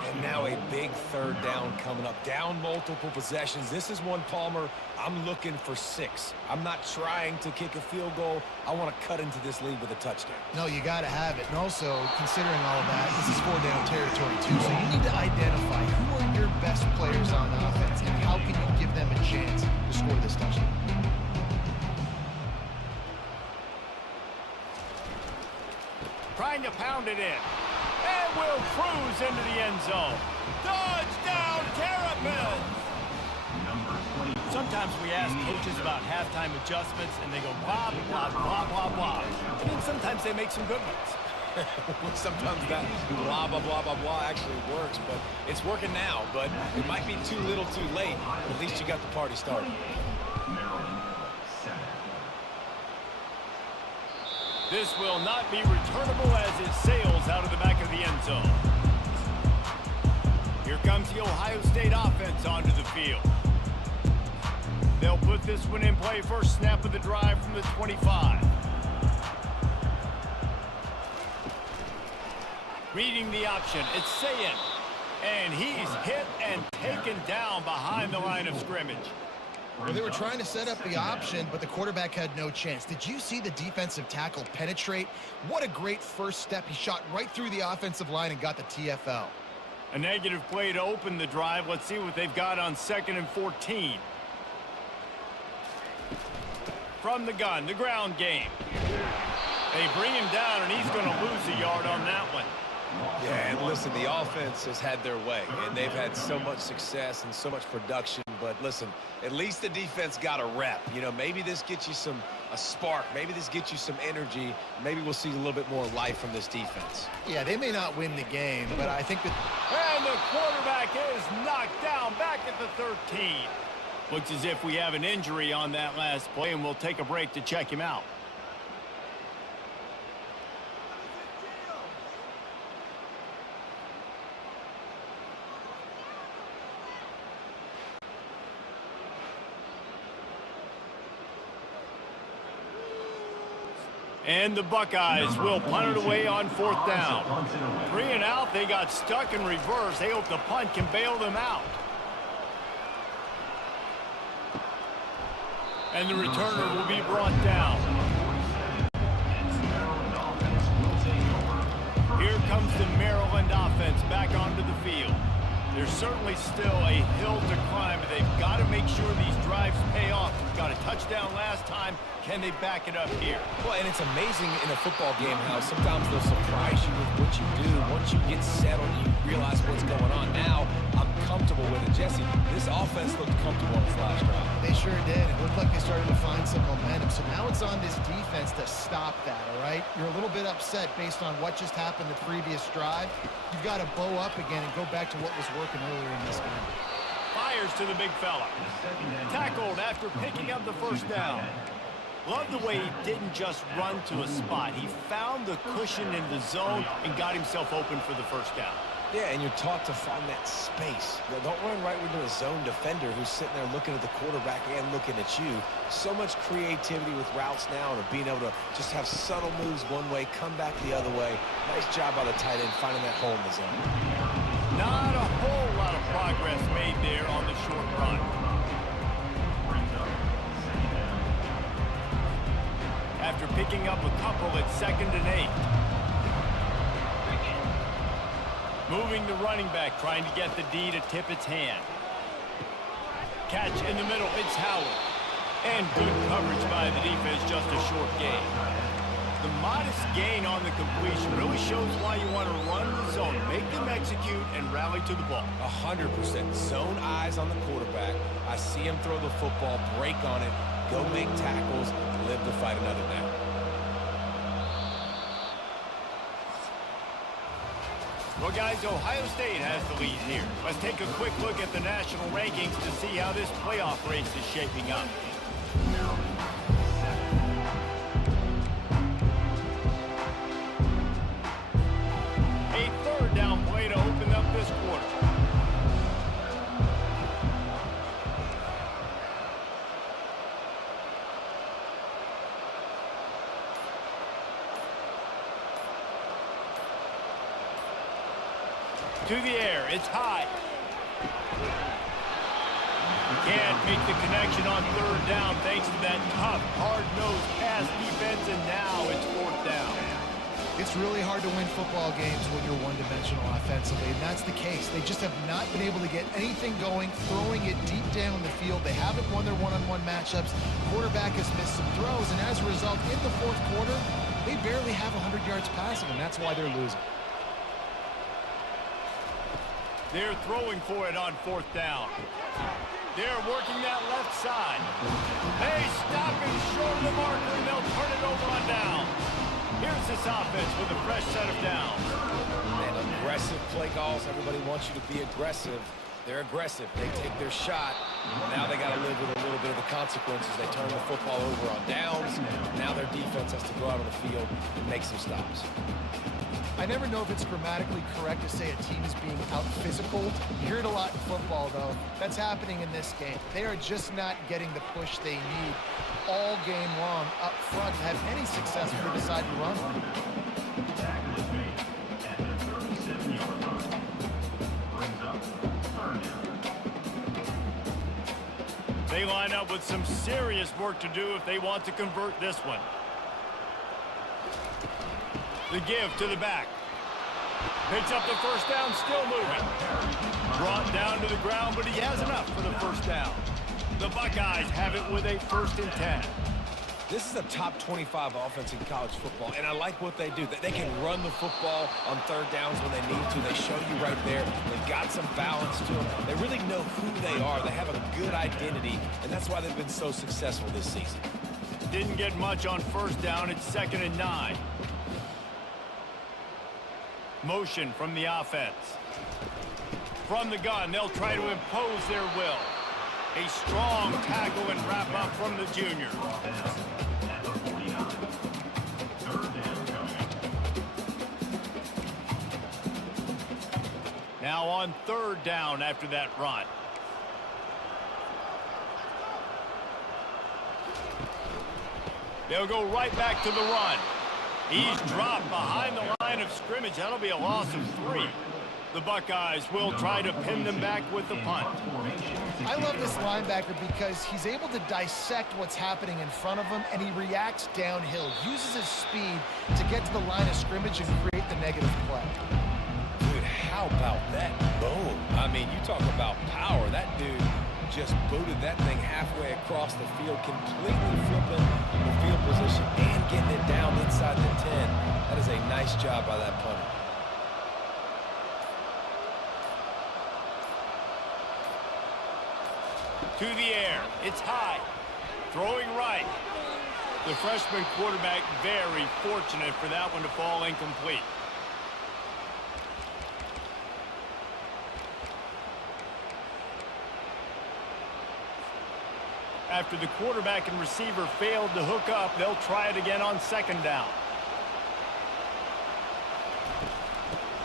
And now a big third down coming up. Down multiple possessions. This is one, Palmer, I'm looking for 6. I'm not trying to kick a field goal. I want to cut into this lead with a touchdown. No, you got to have it. And also, considering all of that, this is 4-down territory, too. So you need to identify who are your best players on offense and how can you give them a chance to score this touchdown. Trying to pound it in. And will cruise into the end zone. Touchdown, Terrapins! Sometimes we ask coaches about halftime adjustments, and they go blah, blah, blah, blah, blah. And then sometimes they make some good ones. Sometimes that blah, blah, blah, blah, blah actually works, but it's working now. But it might be too little too late. At least you got the party started. This will not be returnable as it sails out of the back of the end zone. Here comes the Ohio State offense onto the field. They'll put this one in play first snap of the drive from the 25. Reading the option, it's Sayin. And he's hit and taken down behind the line of scrimmage. Well, they were trying to set up the option, but the quarterback had no chance. Did you see the defensive tackle penetrate? What a great first step. He shot right through the offensive line and got the TFL. A negative play to open the drive. Let's see what they've got on 2nd and 14. From the gun, the ground game. They bring him down, and he's going to lose a yard on that one. Yeah, and listen, the offense has had their way, and they've had so much success and so much production. But listen, at least the defense got a rep. You know, maybe this gets you a spark. Maybe this gets you some energy. Maybe we'll see a little bit more life from this defense. Yeah, they may not win the game, but I think that... And the quarterback is knocked down back at the 13. Looks as if we have an injury on that last play, and we'll take a break to check him out. And the Buckeyes will punt it away on 4th down. 3 and out. They got stuck in reverse. They hope the punt can bail them out. And the returner will be brought down. Here comes the Maryland offense back onto the field. There's certainly still a hill to climb, but they've got to make sure these drives pay off. Got a touchdown last time. Can they back it up here? Well, and it's amazing in a football game how sometimes they'll surprise you with what you do. Once you get settled, you realize what's going on. Now, I'm comfortable with it. Jesse, this offense looked comfortable on this last drive. They sure did. It looked like they started to find some momentum. So now it's on this defense to stop that, all right? You're a little bit upset based on what just happened the previous drive. You've got to bow up again and go back to what was working earlier in this game. Fires to the big fella. Tackled after picking up the first down. Love the way he didn't just run to a spot. He found the cushion in the zone and got himself open for the first down. Yeah, and you're taught to find that space. Don't run right into a zone defender who's sitting there looking at the quarterback and looking at you. So much creativity with routes now and being able to just have subtle moves one way, come back the other way. Nice job by the tight end finding that hole in the zone. Not a whole lot of progress made there on the short run. After picking up a couple at 2nd and 8. Moving the running back, trying to get the D to tip its hand. Catch in the middle, it's Howard. And good coverage by the defense, just a short gain. The modest gain on the completion really shows why you want to run the zone, make them execute, and rally to the ball. 100%. Zone eyes on the quarterback. I see him throw the football, break on it, go make tackles, live to fight another down. Well, guys, Ohio State has the lead here. Let's take a quick look at the national rankings to see how this playoff race is shaping up. A 3rd down play to open up this quarter. To the air, it's high. Can't make the connection on 3rd down thanks to that tough, hard-nosed pass defense, and now it's 4th down. It's really hard to win football games when you're one-dimensional offensively, and that's the case. They just have not been able to get anything going, throwing it deep down the field. They haven't won their one-on-one matchups. Quarterback has missed some throws, and as a result, in the 4th quarter, they barely have 100 yards passing, and that's why they're losing. They're throwing for it on 4th down. They're working that left side. They stop him short of the marker, and they'll turn it over on down. Here's this offense with a fresh set of downs. And aggressive play calls. Everybody wants you to be aggressive. They're aggressive. They take their shot. Now they got to live with a little bit of the consequences. They turn the football over on downs. Now their defense has to go out on the field and make some stops. I never know if it's grammatically correct to say a team is being out-physicaled. You hear it a lot in football, though. That's happening in this game. They are just not getting the push they need all game long up front to have any success if they decide to run. Tackle is made at the 37-yard line. Brings up third down. They line up with some serious work to do if they want to convert this one. The give to the back. Picks up the first down, still moving. Brought down to the ground, but he has enough for the first down. The Buckeyes have it with a 1st and 10. This is a top 25 offense in college football, and I like what they do. They can run the football on third downs when they need to. They show you right there. They've got some balance to them. They really know who they are. They have a good identity, and that's why they've been so successful this season. Didn't get much on first down. It's 2nd and 9. Motion from the offense. From the gun, they'll try to impose their will. A strong tackle and wrap up from the junior. At the 49. Third down coming up. Now on 3rd down after that run. They'll go right back to the run. He's dropped behind the line of scrimmage. That'll be a loss of 3. The Buckeyes will try to pin them back with the punt. I love this linebacker because he's able to dissect what's happening in front of him, and he reacts downhill, uses his speed to get to the line of scrimmage and create the negative play. Dude, how about that boom? I mean, you talk about power. That dude just booted that thing halfway across the field, completely flipping the field position and getting it down inside the 10. That is a nice job by that punter. To the air. It's high. Throwing right. The freshman quarterback very fortunate for that one to fall incomplete. After the quarterback and receiver failed to hook up, they'll try it again on 2nd down.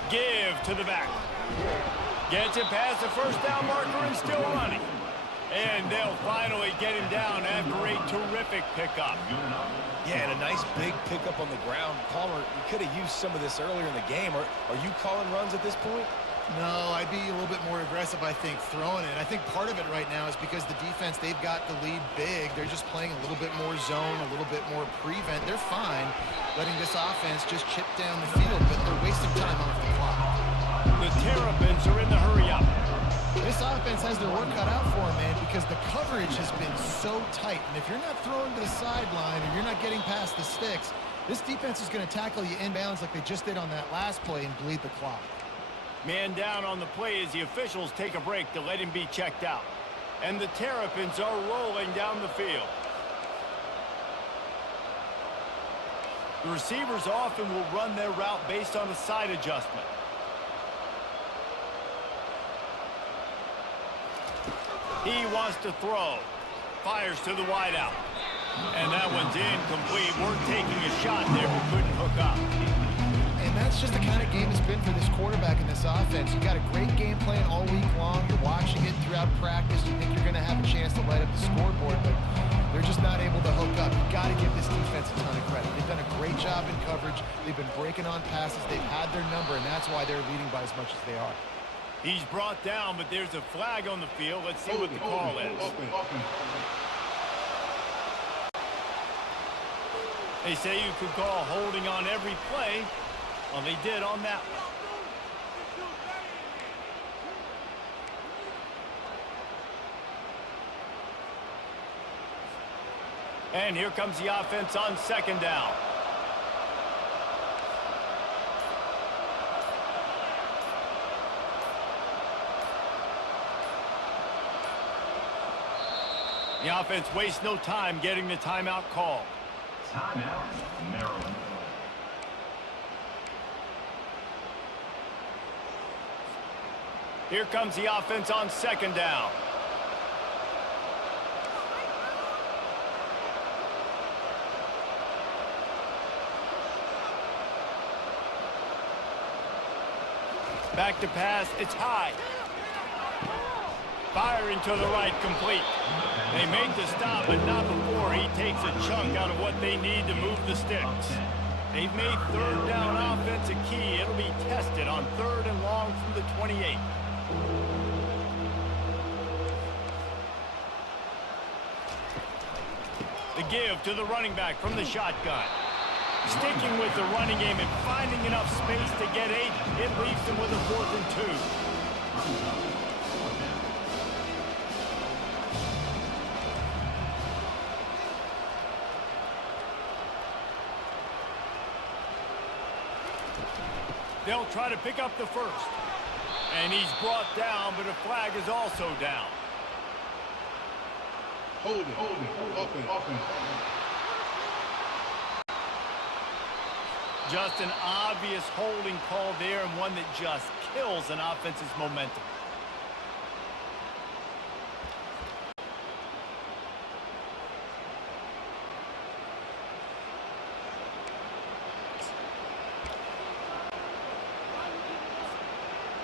Give to the back. Gets it past the first down marker and still running. And they'll finally get him down after a terrific pickup. Yeah, and a nice big pickup on the ground. Palmer, you could have used some of this earlier in the game. Are you calling runs at this point? No, I'd be a little bit more aggressive, I think, throwing it. I think part of it right now is because the defense, they've got the lead big. They're just playing a little bit more zone, a little bit more prevent. They're fine letting this offense just chip down the field, but they're wasting time off the clock. The Terrapins are in the hurry up. This offense has their work cut out for them, man, because the coverage has been so tight. And if you're not throwing to the sideline or you're not getting past the sticks, this defense is going to tackle you inbounds like they just did on that last play and bleed the clock. Man down on the play as the officials take a break to let him be checked out. And the Terrapins are rolling down the field. The receivers often will run their route based on a side adjustment. He wants to throw. Fires to the wideout. And that one's incomplete. We're taking a shot there, but couldn't hook up. And that's just the kind of game it's been for this quarterback in this offense. You got a great game plan all week long. You're watching it throughout practice. You think you're going to have a chance to light up the scoreboard, but they're just not able to hook up. You got to give this defense a ton of credit. They've done a great job in coverage. They've been breaking on passes. They've had their number, and that's why they're leading by as much as they are. He's brought down, but there's a flag on the field. Let's see what the call is. They say you could call holding on every play. Well, they did on that one. And here comes the offense on 2nd down. The offense wastes no time getting the timeout call. Timeout, Maryland. Here comes the offense on second down. Back to pass, it's high. Firing to the right, complete. They make the stop, but not before he takes a chunk out of what they need to move the sticks. They've made third down offense a key. It'll be tested on 3rd and long from the 28. The give to the running back from the shotgun. Sticking with the running game and finding enough space to get 8, it leaves them with a 4th and 2. They'll try to pick up the first. And he's brought down, but a flag is also down. Hold it. Open. Just an obvious holding call there, and one that just kills an offense's momentum.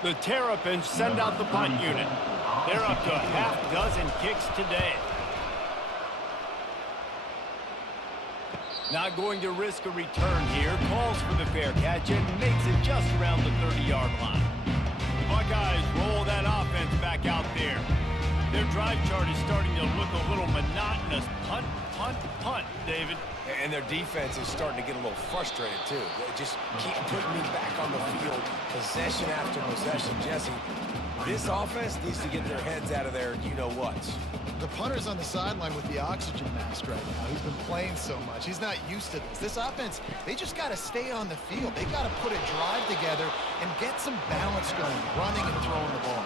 The Terrapins send out the punt unit. They're up to a half-dozen kicks today. Not going to risk a return here. Calls for the fair catch and makes it just around the 30-yard line. The Buckeyes roll that offense back out there. Their drive chart is starting to look a little monotonous. Punt, punt, punt, David. And their defense is starting to get a little frustrated, too. They just keep putting me back on the field, possession after possession. Jesse, this offense needs to get their heads out of their you-know-whats. The punter's on the sideline with the oxygen mask right now. He's been playing so much. He's not used to this. This offense, they just got to stay on the field. They got to put a drive together and get some balance going, running and throwing the ball.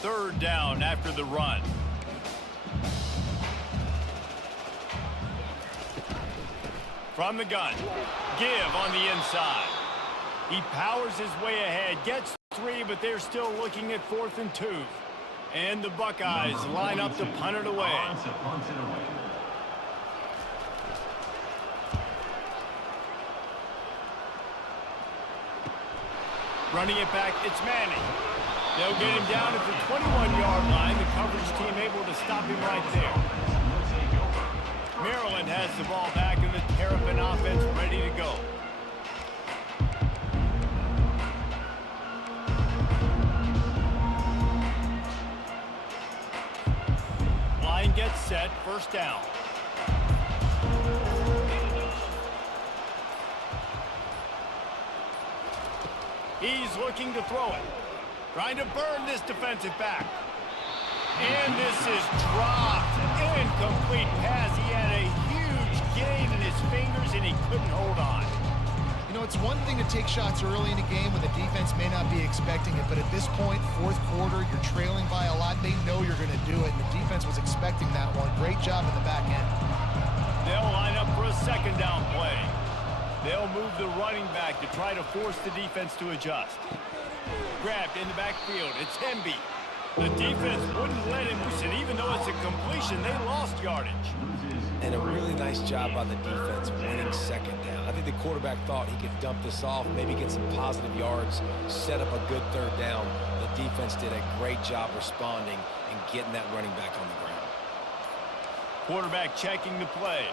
Third down after the run. From the gun. Give on the inside. He powers his way ahead. Gets 3, but they're still looking at 4th and 2. And the Buckeyes line up to punt it away. Running it back, it's Manning. They'll get him down at the 21-yard line. The coverage team able to stop him right there. Maryland has the ball back and the Terrapin offense ready to go. Line gets set, first down. He's looking to throw it. Trying to burn this defensive back. And this is dropped. Incomplete pass. He had a huge gain in his fingers, and he couldn't hold on. You know, it's one thing to take shots early in a game when the defense may not be expecting it, but at this point, 4th quarter, you're trailing by a lot. They know you're going to do it, and the defense was expecting that one. Great job in the back end. They'll line up for a second down play. They'll move the running back to try to force the defense to adjust. Grabbed in the backfield. It's Hemby. The defense wouldn't let him loose it. Even though it's a completion, they lost yardage. And a really nice job by the defense winning second down. I think the quarterback thought he could dump this off, maybe get some positive yards, set up a good 3rd down. The defense did a great job responding and getting that running back on the ground. Quarterback checking the play.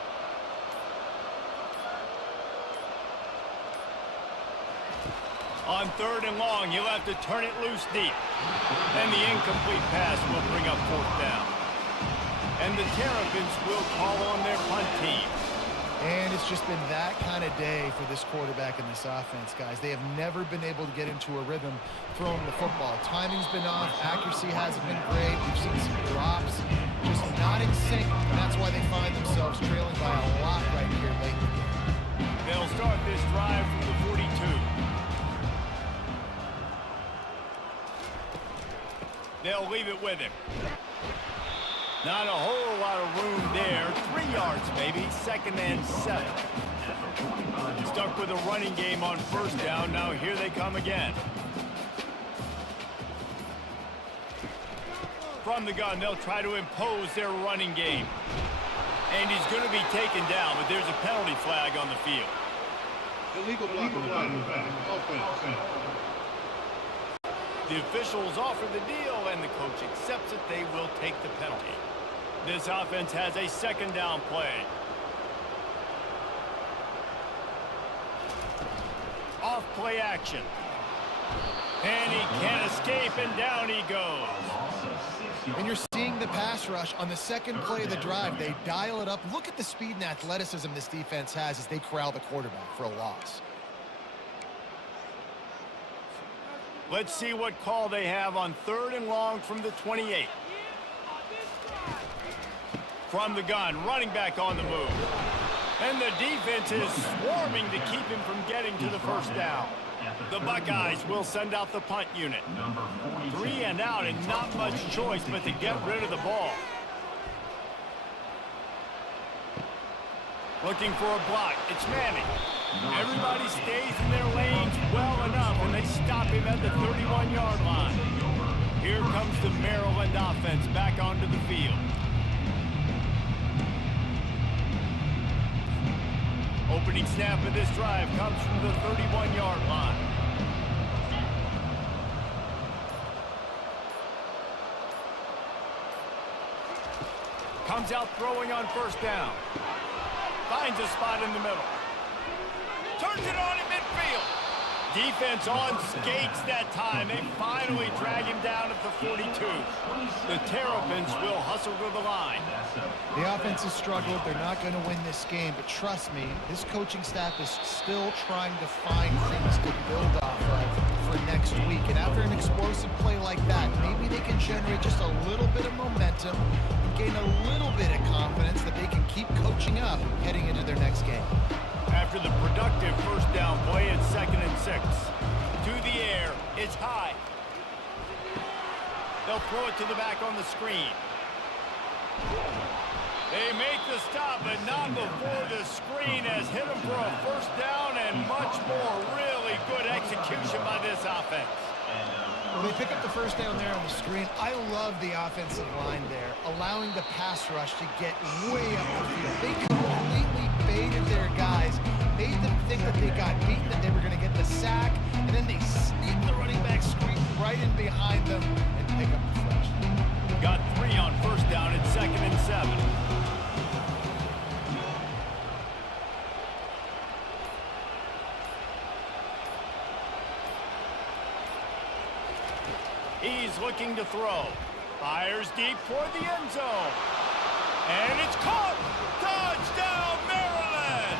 On 3rd and long, he'll have to turn it loose deep. And the incomplete pass will bring up 4th down. And the Terrapins will call on their punt team. And it's just been that kind of day for this quarterback and this offense, guys. They have never been able to get into a rhythm throwing the football. Timing's been off. Accuracy hasn't been great. We've seen some drops. Just not in sync. And that's why they find themselves trailing by a lot right here late in the game. They'll start this drive from the 42. They'll leave it with him. Not a whole lot of room there. 3 yards maybe. 2nd and 7. Stuck with a running game on 1st down. Now here they come again. From the gun, they'll try to impose their running game. And he's going to be taken down, but there's a penalty flag on the field. Illegal block on the back. Offense. The officials offer the deal, and the coach accepts it. They will take the penalty. This offense has a 2nd down play. Off play action. And he can't escape, and down he goes. And you're seeing the pass rush on the 2nd play of the drive. They dial it up. Look at the speed and athleticism this defense has as they corral the quarterback for a loss. Let's see what call they have on 3rd and long from the 28. From the gun, running back on the move. And the defense is swarming to keep him from getting to the 1st down. The Buckeyes will send out the punt unit. 3 and out, and not much choice but to get rid of the ball. Looking for a block. It's Manning. Everybody stays in their lanes well enough, and they stop him at the 31-yard line. Here comes the Maryland offense back onto the field. Opening snap of this drive comes from the 31-yard line. Comes out throwing on 1st down. Finds a spot in the middle. Turns it on in midfield. Defense on skates that time. They finally drag him down at the 42. The Terrapins will hustle to the line. The offense has struggled. They're not going to win this game, but trust me, this coaching staff is still trying to find things to build off of for next week. And after an explosive play like that, maybe they can generate just a little bit of momentum and gain a little bit of confidence that they can keep coaching up heading into their next game. After the productive 1st down play, it's 2nd and 6. To the air, it's high. They'll throw it to the back on the screen. They make the stop, but not before the screen has hit them for a 1st down and much more. Really good execution by this offense. Well, they pick up the 1st down there on the screen. I love the offensive line there, allowing the pass rush to get way up the field. They completely baited their guys, made them think that they got beaten, that they were going to get the sack, and then they sneak the running back screen right in behind them and pick up the first. Got 3 on 1st down at 2nd and 7. He's looking to throw. Fires deep toward the end zone. And it's caught! Touchdown, Maryland!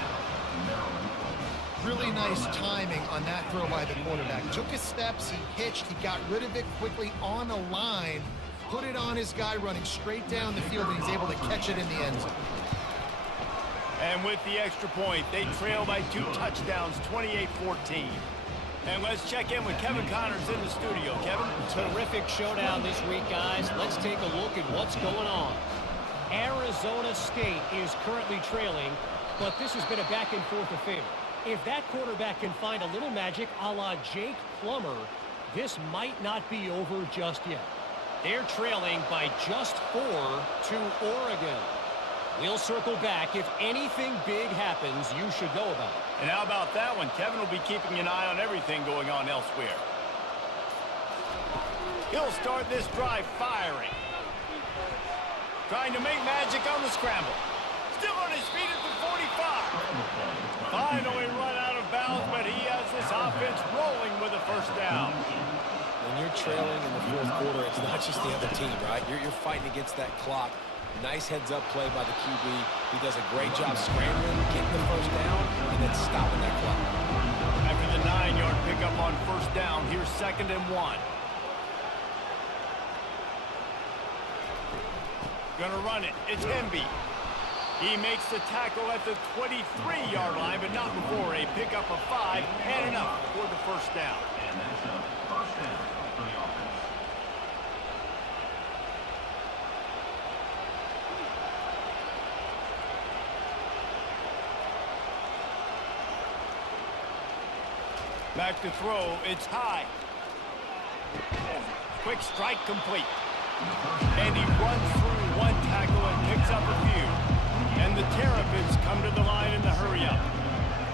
Really nice timing on that throw by the quarterback. Took his steps, he hitched, he got rid of it quickly on a line, put it on his guy running straight down the field, and he's able to catch it in the end zone. And with the extra point, they trail by 2 touchdowns, 28-14. And let's check in with Kevin Connors in the studio. Kevin? Terrific showdown this week, guys. Let's take a look at what's going on. Arizona State is currently trailing, but this has been a back-and-forth affair. If that quarterback can find a little magic a la Jake Plummer, this might not be over just yet. They're trailing by just 4 to Oregon. We'll circle back. If anything big happens, you should know about it. And how about that one? Kevin will be keeping an eye on everything going on elsewhere. He'll start this drive firing. Trying to make magic on the scramble. Still on his feet at the 45. Finally run out of bounds, but he has this offense rolling with a 1st down. When you're trailing in the 4th quarter, it's not just the other team, right? You're fighting against that clock. Nice heads-up play by the QB. He does a great job scrambling, getting the 1st down, and then stopping that clock. After the 9-yard pickup on 1st down, here's 2nd and 1. Gonna run it. It's Hemby. He makes the tackle at the 23-yard line, but not before a pickup of 5 and enough for the first down. And that's a first down for the offense. Back to throw, it's high. Quick strike complete. And he runs through one tackle and picks up a few. And the Terrapins come to the line in the hurry-up.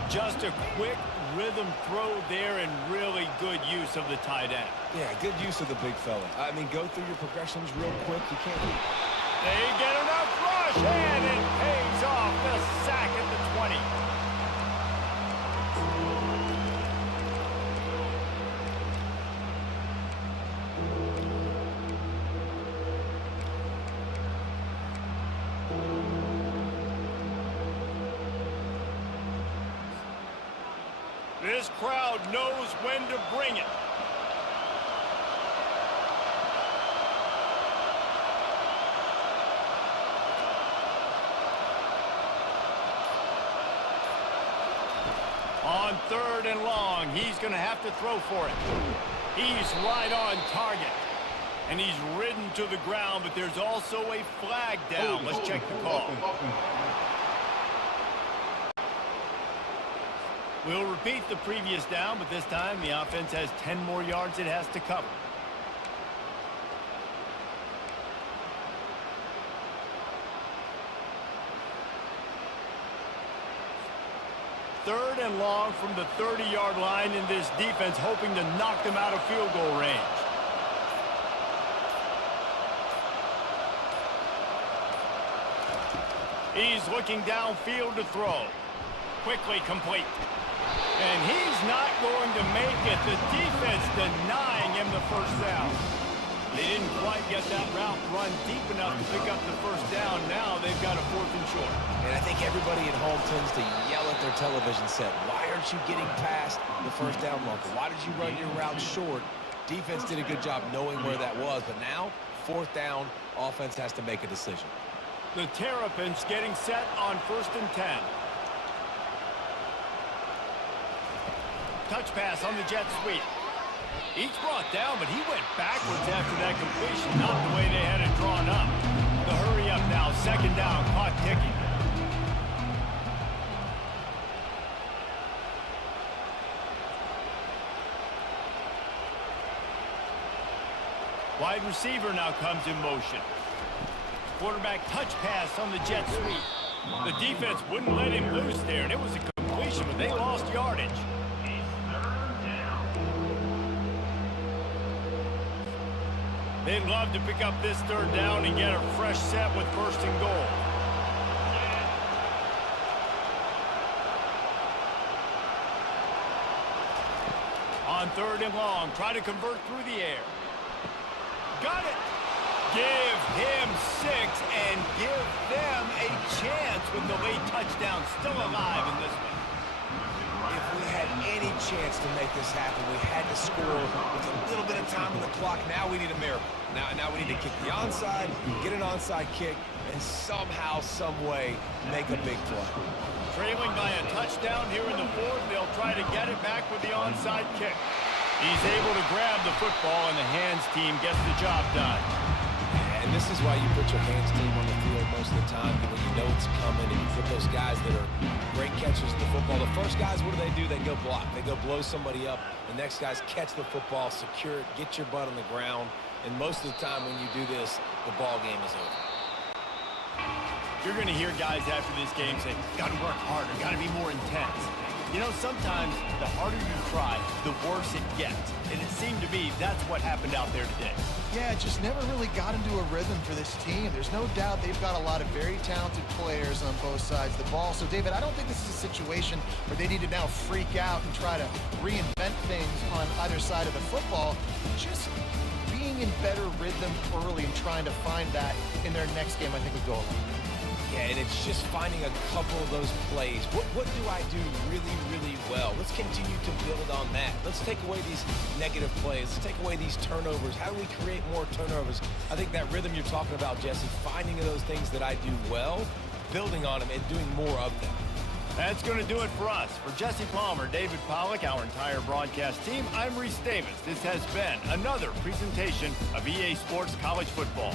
Just a quick rhythm throw there and really good use of the tight end. Yeah, good use of the big fella. I mean, go through your progressions real quick. You can't beat. They get enough rush, and it pays off. The sack at the 20. This crowd knows when to bring it. On 3rd and long, he's going to have to throw for it. He's right on target. And he's ridden to the ground, but there's also a flag down. Let's check the call. We'll repeat the previous down, but this time the offense has 10 more yards it has to cover. Third and long from the 30-yard line, in this defense hoping to knock them out of field goal range. He's looking downfield to throw. Quickly complete. And he's not going to make it. The defense denying him the first down. They didn't quite get that route run deep enough to pick up the first down. Now they've got a 4th and short. And I think everybody at home tends to yell at their television set. Why aren't you getting past the first down marker? Why did you run your route short? Defense did a good job knowing where that was. But now, 4th down, offense has to make a decision. The Terrapins getting set on 1st and 10. Touch pass on the jet sweep. Each brought down, but he went backwards after that completion. Not the way they had it drawn up. The hurry up now. 2nd down. Clock ticking. Wide receiver now comes in motion. Quarterback touch pass on the jet sweep. The defense wouldn't let him loose there, and it was a completion, but they lost yardage. They'd love to pick up this 3rd down and get a fresh set with 1st and goal. On 3rd and long, try to convert through the air. Got it! Give him 6 and give them a chance with the late touchdown still alive in this one. If we had any chance to make this happen, we had to score with a little bit of time on the clock. Now we need a miracle. Now we need to kick the onside, get an onside kick, and somehow, some way, make a big play. Trailing by a touchdown here in the 4th, they'll try to get it back with the onside kick. He's able to grab the football, and the hands team gets the job done. And this is why you put your hands team on the field most of the time, when you know it's coming, and you put those guys that are great catchers of the football. The first guys, what do? They go block. They go blow somebody up. The next guys catch the football, secure it, get your butt on the ground. And most of the time when you do this, the ball game is over. You're going to hear guys after this game say, got to work harder, got to be more intense. You know, sometimes the harder you try, the worse it gets. And it seemed to be that's what happened out there today. Yeah, it just never really got into a rhythm for this team. There's no doubt they've got a lot of very talented players on both sides of the ball. So, David, I don't think this is a situation where they need to now freak out and try to reinvent things on either side of the football. Just being in better rhythm early and trying to find that in their next game, I think, would go a long way. Yeah, and it's just finding a couple of those plays. What do I do really, really well? Let's continue to build on that. Let's take away these negative plays. Let's take away these turnovers. How do we create more turnovers? I think that rhythm you're talking about, Jesse, finding those things that I do well, building on them and doing more of them. That's going to do it for us. For Jesse Palmer, David Pollack, our entire broadcast team, I'm Reese Davis. This has been another presentation of EA Sports College Football.